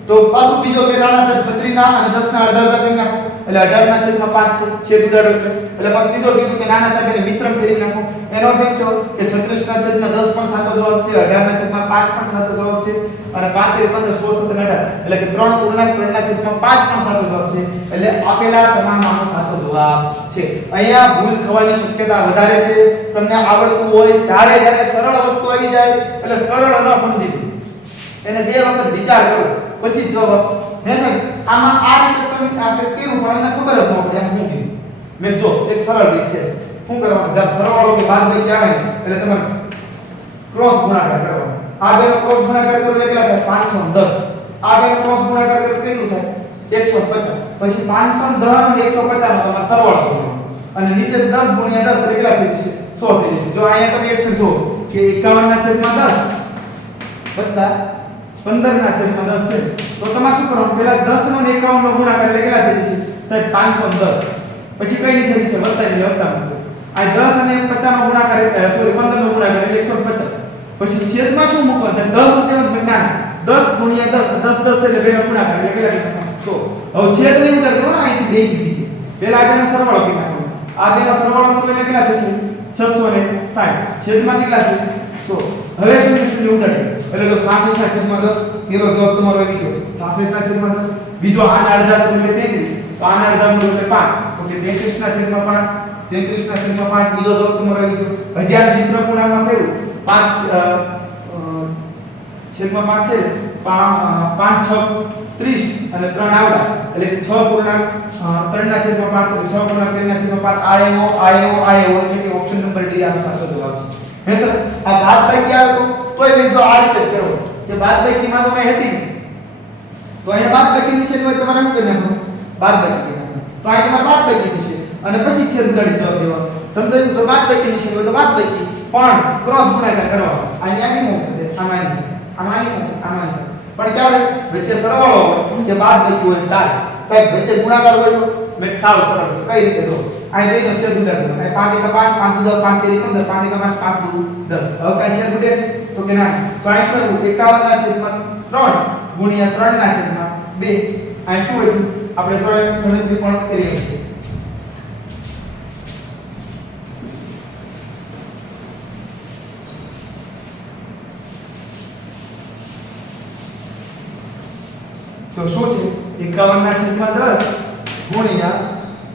તો પાછું બીજો કે નાના સર 36 ના અને 10 ના અડધા કરી નાખો એટલે 18 ના છેદમાં 5 છે છેદ ઉડાડો એટલે પાછું ત્રીજો કીધું કે નાના સંખ્યાને મિશ્રણ કરી નાખો એનો અર્થ એમ થયો કે 36 ના છેદમાં 10 પણ સાચો જવાબ છે 18 ના છેદમાં 5 પણ સાચો જવાબ છે અને 5 15 16 17 18 એટલે કે 3 પૂર્ણાંક 3 ના છેદમાં 5 પણ સાચો જવાબ છે એટલે આપેલા તમામ આનો સાચો જવાબ છે અહીંયા ભૂલ થવાની શક્યતા વધારે છે તમને આવડતું હોય જ્યારે સરળ વસ્તુ આવી જાય એટલે સરળ ન સમજી એને બે વખત વિચાર કરો પછી જવાબ હે સાહેબ આમાં આ રીતે તમે આ કેવું પણ અમને ખબર જ ન પડે એમ હું કીધું મેં જો એક સરળ રીત છે શું કરવાનું જ્યારે સરવાળો કે બાદબાકી આવે એટલે તમારે ક્રોસ ગુણાકાર કરવાનો આ બેનો ક્રોસ ગુણાકાર કરો એટલે કેટલા થાય 510 આ બેનો ક્રોસ ગુણાકાર કરો કેટલું થાય 150 પછી 510 અને 150 નો તમારે સરવાળો કરવાનો અને નીચે 10 ગુણ્યા 10 એટલે કેટલા થઈ જશે 100 થઈ જશે જો અહીંયા તમે એક જો કે 51 ના છેદમાં 10 વત્તા 15 ના છેદમાં 10 છે તો તમારે શું કરવાનું પહેલા 10 નો અને 51 નો ગુણાકાર એટલે કેટલા થઈ જશે સાહેબ 510 પછી કઈ નીચે છે વત્તા આ 10 અને 50 નો ગુણાકાર સોરી 15 નો ગુણાકાર એટલે 150 પછી છેદમાં શું મૂકવાનું છે 10 મૂકવાનું ના 10 ગુણ્યા 10 10 10 છે એટલે બેનો ગુણાકાર એટલે કેટલા થાય 100 હવે છેદ નહીં ઉતાર દો ને અહીંથી બે કીધી પહેલા આ બેનો સરવાળો કરી નાખવાનો આ બેનો સરવાળો કરો એટલે કેટલા થશે 660 છેદમાં કેટલા છે 100 હવે શૂન્ય ઉડાડે એટલે તો 66 ના છેદમાં 10 પેલો જવાબ તમારો આવી ગયો 66 ના છેદમાં 10 બીજો આના અડધા કરો એટલે 33 તો આના અડધા કરો એટલે 5 તો કે 33 ના છેદમાં 5 33 ના છેદમાં 5 બીજો જવાબ તમારો આવી ગયો હજી આ મિશ્ર પૂર્ણાંકમાં કેવું 5 છેદમાં 5 છે 5 6 30 અને 3 આવડા એટલે કે 6 પૂર્ણાંક 3 ના છેદમાં 5 એટલે 6 પૂર્ણાંક 3 ના છેદમાં 5 આયો એટલે કે ઓપ્શન નંબર ડી આનો સાચો જવાબ છે હે સર આ બાદબાકી આવે તોય મેં જો આ રીતે જ કરો કે બાદબાકીમાં તો મેં હતી તો અહીંયા બાદબાકી નિશાની હોય તમારે શું કરી નાખવાનું બાદબાકી કરી નાખવાનું તો અહીં તમારે બાદબાકી થશે અને પછી છેદ ઉડાડી જવાબ દેવાનો સમજાયું તો બાદબાકી નિશાની હોય તો બાદબાકી પણ ક્રોસ ગુણાકાર કરવાનો આની સાથે આની સાથે પણ ક્યારે વચ્ચે સરવાળો હોય કે બાદબાકી હોય તારે સાહેબ વચ્ચે ગુણાકાર હોય તો મેં સાવ સરળ છે કઈ રીતે જો અહીં બેનો છેદ ઉડાડવાનો અહીં 5 * 5 5 * 2 5 * 15 5 * 5 5 * 2 10 હવે કઈ છેદ ઉડે છે તો કે ના તો અહીં શું આવ્યું 51 ના છેદમાં 3 ગુણ્યા 3 ના છેદમાં 2 અહીં શું આવ્યું આપણે થોડી ગણતરી પણ કરીએ છીએ તો શું છે 51 ના છેદમાં 10 ગુણ્યા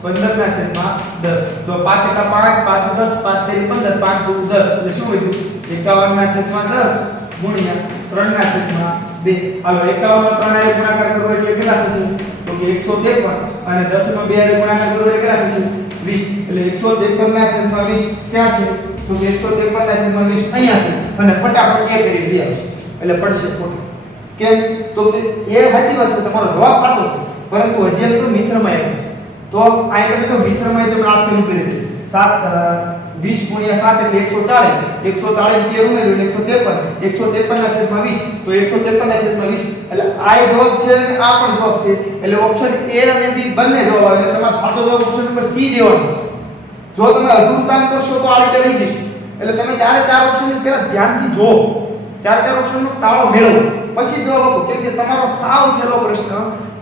15 ના છેદમાં 10 તો 5 * 5 5 * 10 5 * 15 5 * 2 10 એટલે શું વધ્યું 51 ના છેદમાં 10 ગુણ્યા 3 ના છેદમાં 2 હાલો 51 નો 3 આરે ગુણાકાર કરો એટલે કેટલા થશે તો કે 153 અને 10 નો 2 આરે ગુણાકાર કરો એટલે કેટલા થશે 20 એટલે 153 ના છેદમાં 20 ક્યાં છે તો કે 153 ના છેદમાં 20 અહીંયા છે અને ફટાફટ એ કરી દે એટલે પડશે ખોટું કેમ તો એ સાચી વાત છે તમારો જવાબ સાચો છે પરંતુ હજી તો મિશ્રમાં આવ્યું છે તો આ તમે તો મિશ્રમાં તમે આ કર્યું કરે છે 20 ગુણ્યા 7 એટલે 140 કે ઉમેર્યું એટલે 153 ના છેદમાં 20 તો 153 ના છેદમાં 20 એટલે આ જવાબ છે અને આ પણ જવાબ છે એટલે ઓપ્શન A અને B બંને જવાબ આવે એટલે તમારો સાચો જવાબ ઓપ્શન નંબર C દેવાનો જો તમે અધૂરું કામ કરશો તો આ રીતે રહી જશે એટલે તમે ચાર ઓપ્શન પહેલા ધ્યાનથી જો ચાર ઓપ્શનનો તાળો મેળવો પછી જવાબ આપો કેમ કે તમારો સાવ છેલ્લો પ્રશ્ન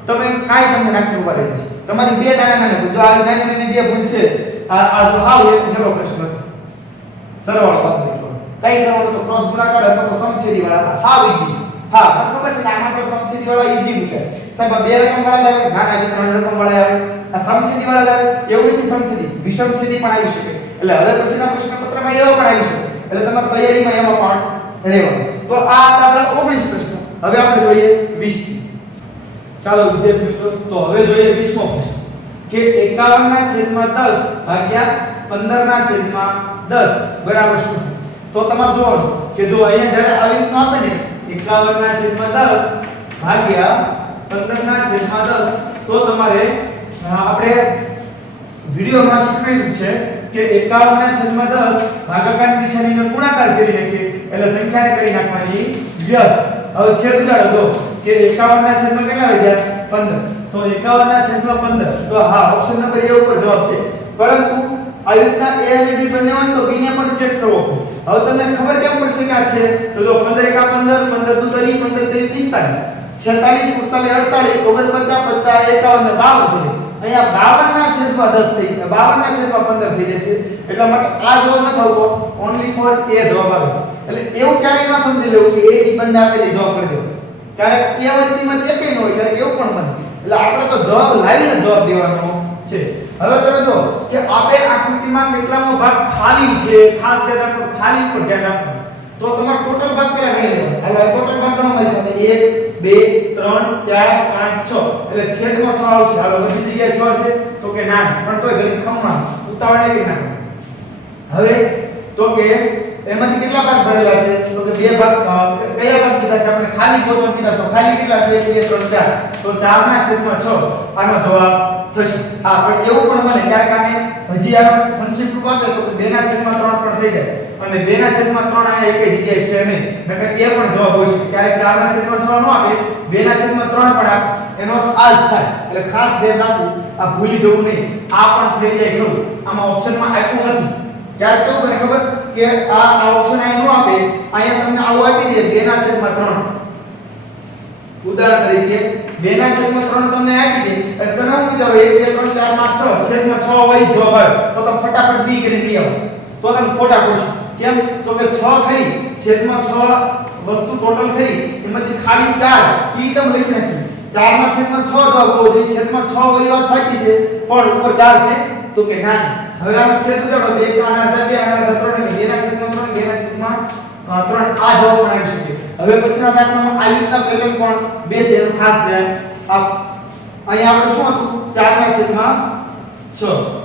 તમે કાઈ તમને નાખી ઉભા રહી છે તમારી બે નાના જો આ નાની નાની બે ભૂલ છે આ જો હાવ એક હેલો પ્રશ્ન હતો સરવાળો બાદ નીકળો કઈ કરવાનું તો ક્રોસ ગુણાકાર અથવા તો સમછેદી વાળા હાવ ઈજી હા તમને ખબર છે કે આમાં આપણે સમછેદી વાળા ઈજી મૂકે સાહેબ બે રકમ વાળા આવે નાના બે ત્રણ રકમ વાળા આવે આ સમછેદી વાળા આવે એવું નથી સમછેદી વિષમછેદી પણ આવી શકે એટલે હવે પછીના પ્રશ્નપત્રમાં એવો પણ આવી શકે એટલે તમારી તૈયારીમાં એમાં પણ રહેવાનું તો આ આપણા 19 પ્રશ્ન હવે આપણે જોઈએ 20 થી ચાલો વિદ્યાર્થી મિત્રો તો હવે જોઈએ 20મો પ્રશ્ન કે 51/10 ભાગ્યા 15/10 બરાબર શું તો તમારે જોવાનું કે જો અહીંયા જ્યારે આવી રીતનું આપે ને 51/10 ભાગ્યા 15/10 તો તમારે આપણે વિડિયોમાં શીખવાયું છે કે 51/10 ભાગાકારની નિશાનીનો ગુણાકાર કરી નાખીએ એટલે સંખ્યાને કરી નાખવાની વ્યસ્ત હવે છેદ ઉડાડો કે 51/10 કેટલા વધ્યા 15 તો 51/15 તો હા ઓપ્શન નંબર એ ઉપર જવાબ છે પરંતુ આ રીતના a અને b બંને હોય તો b ને પણ ચેક કરવો હવે તમને ખબર કેમ પડશે કે આ છે તો જો 15 * 1 = 15 15 * 2 = 30 15 * 3 = 45 46 48 49 50 51 52 અહીંયા 52/10 થઈ 52/15 થઈ જશે એટલા માટે આ જવાબ ન થવો ઓન્લી ફોર a જવાબ આવે છે એટલે એવું ક્યારેય ન સમજી લેવું કે a b બંને આપેલી જવાબ કરી દેવો ક્યારેક a અને b માંથી એકય ન હોય ક્યારેક એવું પણ બને એટલે આપણે તો જવાબ લાવીને જવાબ દેવાનો છે હવે તમે જો કે આપેલ આકૃતિમાં કેટલામો ભાગ ખાલી છે ખાસ ધ્યાન રાખો ખાલી પર ધ્યાન રાખો તો તમારે ટોટલ ભાગ પેલા ગણી લેવાનો હાલો ટોટલ ભાગ ગણો મારી સાથે 1 2 3 4 5 6 એટલે છેદમાં 6 આવશે હાલો બધી જગ્યાએ 6 છે તો કે ના પણ તોય ઘણી ખમણા ઉતાવળે કે ના હવે તો કે એમાંથી કેટલા ભાગ ભરેલા છે તો કે બે ભાગ કયા ભાગ કીધા છે આપણે ખાલી ગોઠવણ કીધા તો ખાલી કેટલા છે 1 2 3 4 તો 4/6 આનો જવાબ થશે હા પણ એવું પણ મને ક્યારેક આને હજી આનો સંક્ષિપ્ત રૂપ આપે તો 2/3 પણ થઈ જાય અને 2/3 આ એક જગ્યાએ છે નહીં નકર એ પણ જવાબ હોય છે ક્યારેક 4/6 નો આપે 2/3 પણ આપે એનો આ જ થાય એટલે ખાસ ધ્યાન રાખવું આ ભૂલી જવું નહીં આ પણ થઈ જાય ખરું આમાં ઓપ્શનમાં આપ્યું નથી ક્યારેક કેવું કરે ખબર કે આ ઓપ્શન અહીં નો આપે અહીંયા તમને આવું આપી દે 2/3 ઉદાહરણ તરીકે 2/3 તમને આપી દે એટલે તમે શું વિચારો 1 2 3 4 5 6 છેદમાં 6 હોય જવાબ આવે તો તમે ફટાફટ b કરીને લઈ આવો તો તમે ખોટા પડશો કેમ તો કે 6 ખરી છેદમાં 6 વસ્તુ ટોટલ ખરી એમાંથી ખાલી 4 ઈ તમે લખી નાખ્યું 4/6 જવાબ હોવો જોઈએ છેદમાં 6 હોય વાત સાચી છે પણ ઉપર 4 છે તો કે ના હવે આનો છેદ ઉડાડો 2 આના અડધા 2 આના અડધા 3 એટલે 2/3 આ જવાબ પણ આવી શકે હવે પછીના દાખલામાં આવી રીતના પેટર્ન પણ બેસે એનું ખાસ ધ્યાન આપ અહીંયા આપણે શું હતું 4/6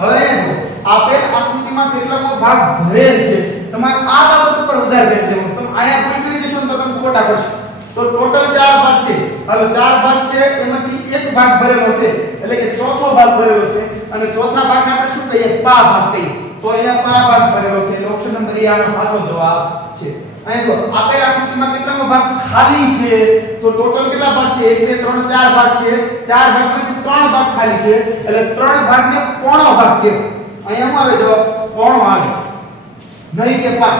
હવે જો આપેલ આકૃતિમાં કેટલામો ભાગ ભરેલ છે તમારે આ બાબત ઉપર વધારે ધ્યાન દેવું તમે અહીંયા ભૂલ કરી જશો તો તમે ખોટા પડશો તો ટોટલ 4 ભાગ છે હાલો 4 ભાગ છે એમાંથી એક ભાગ ભરેલો છે એટલે કે ચોથો ભાગ ભરેલો છે અને ચોથા ભાગને આપણે શું કહીએ પા ભાગ કહીએ તો અહીંયા પા ભાગ ભરેલો છે એટલે ઓપ્શન નંબર એ આનો સાચો જવાબ છે અહીં જો આપેલ આકૃતિમાં કેટલામો ભાગ ખાલી છે તો ટોટલ કેટલા ભાગ છે 1 2 3 4 ભાગ છે 4 ભાગમાંથી 3 ભાગ ખાલી છે એટલે 3 ભાગને પોણો ભાગ કહેવાય અહીંયા શું આવે જવાબ પોણો આવે નહીં કે પા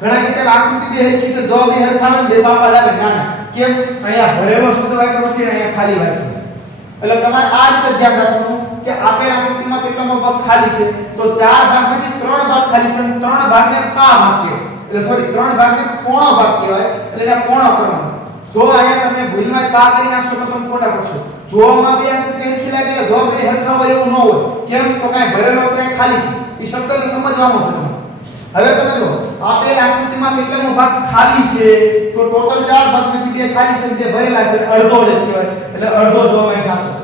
ઘણા કે ચાલ આકૃતિ બે હરખી છે જવાબ બે હરખા આવે બે પાપા આવે ના કેમ અહીંયા ભરેલો શબ્દ વાપર્યો છે અહીંયા ખાલી વાપર્યો એટલે તમારે આ રીતે ધ્યાન રાખવાનું કે આપેલ આકૃતિમાં કેટલામો ભાગ ખાલી છે તો 4 ભાગમાંથી 3 ભાગ ખાલી છે અને 3 ભાગને પા ભાગ કહેવાય એટલે સોરી 3 ભાગને પોણો ભાગ કહેવાય એટલે એને પોણો કરવાનો જો અહીંયા તમે ભૂલમાં પા કરી નાખશો તો તમે ખોટા પડશો જોવામાં બે આકૃતિ હરખી લાગે એટલે જવાબ બે હરખા હોય એવું ન હોય કેમ તો કાંઈ ભરેલો છે ખાલી છે એ શબ્દને સમજવાનો છે હવે તમે જો આપેલ આકૃતિમાં કેટલામો ભાગ ખાલી છે તો ટોટલ 4 ભાગમાંથી બે ખાલી છે બે ભરેલા છે અડધો જ કહેવાય એટલે અડધો જવાબ અહીં સાચો છે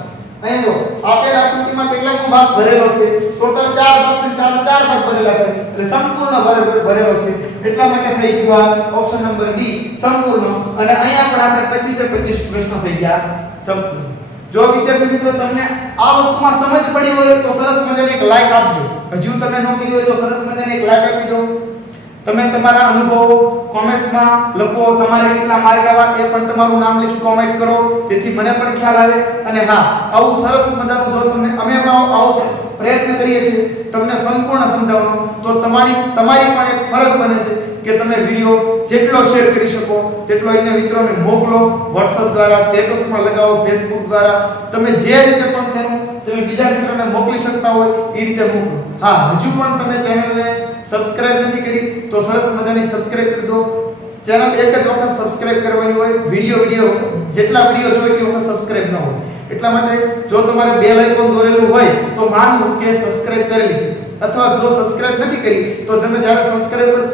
અહીં જો આપેલ આકૃતિમાં કેટલામો ભાગ ભરેલો છે ટોટલ 4 ભાગ છે 4 ભાગ ભરેલા છે એટલે સંપૂર્ણ ભરેલો છે એટલા માટે થઈ ગયું આ ઓપ્શન નંબર ડી સંપૂર્ણ અને અહીંયા પણ આપણે 25 પ્રશ્નો થઈ ગયા સંપૂર્ણ જો વિદ્યાર્થી મિત્રો તમને આ વસ્તુમાં સમજ પડી હોય તો સરસ મજાની એક લાઈક આપજો હજુ તમે ન કરી હોય તો સરસ મજાની એક લાઈક આપી દો તમે તમારા અનુભવો કોમેન્ટમાં લખો તમારે કેટલા માર્ક આવ્યા એ પણ તમારું નામ લખી કોમેન્ટ કરો જેથી મને પણ ખ્યાલ આવે અને હા આવું સરસ મજાનું જો તમને અમે આવો પ્રયત્ન કરીએ છીએ તમને સંપૂર્ણ સમજાવવાનો તો તમારી પણ એક ફરજ બને છે કે કે તમે વિડિયો જેટલો શેર કરી શકો તેટલો અન્ય મિત્રોને મોકલો, WhatsApp દ્વારા, સ્ટેટસમાં લગાવો, Facebook દ્વારા, તમે જે રીતે પણ તમે બીજા મિત્રોને મોકલી શકતા હોય એ રીતે મોકલો. હા, હજુ પણ તમે ચેનલને સબસ્ક્રાઇબ નથી કરી તો સરસ મજાની સબસ્ક્રાઇબ કરી દો. ચેનલ એક જ વખત સબસ્ક્રાઇબ કરવાની હોય, વિડિયો જેટલા વિડિયો જોવે એટલી વખત સબસ્ક્રાઇબ ન હોય. એટલા માટે જો તમારે બેલ આઇકોન દોરેલું હોય તો માનવું કે સબસ્ક્રાઇબ કરેલી છે, અથવા જો સબસ્ક્રાઇબ નથી કરી તો તમે જ્યારે સબસ્ક્રાઇબ પર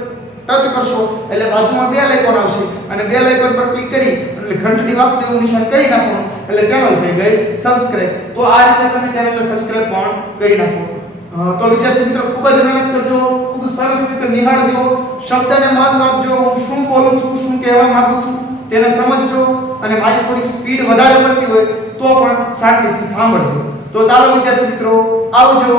ટચ કરશો એટલે બાજુમાં બેલ આઇકોન આવશે અને બેલ આઇકોન પર ક્લિક કરી એટલે ઘંટડી વાગતું એવું નિશાન કરી નાખો એટલે ચેનલ થઈ ગઈ સબસ્ક્રાઇબ. તો આ રીતે તમે ચેનલને સબસ્ક્રાઇબ પણ કરી નાખો. તો વિદ્યાર્થી મિત્રો ખૂબ જ મહેનત કરજો, ખૂબ સરસ રીતે નિહાળજો, શબ્દને મહત્વ આપજો, હું શું બોલું છું, શું કહેવા માંગુ છું તેને સમજજો અને મારી થોડી સ્પીડ વધારે પડતી હોય તો પણ શાંતિથી સાંભળજો. તો ચાલો વિદ્યાર્થી મિત્રો, આવજો.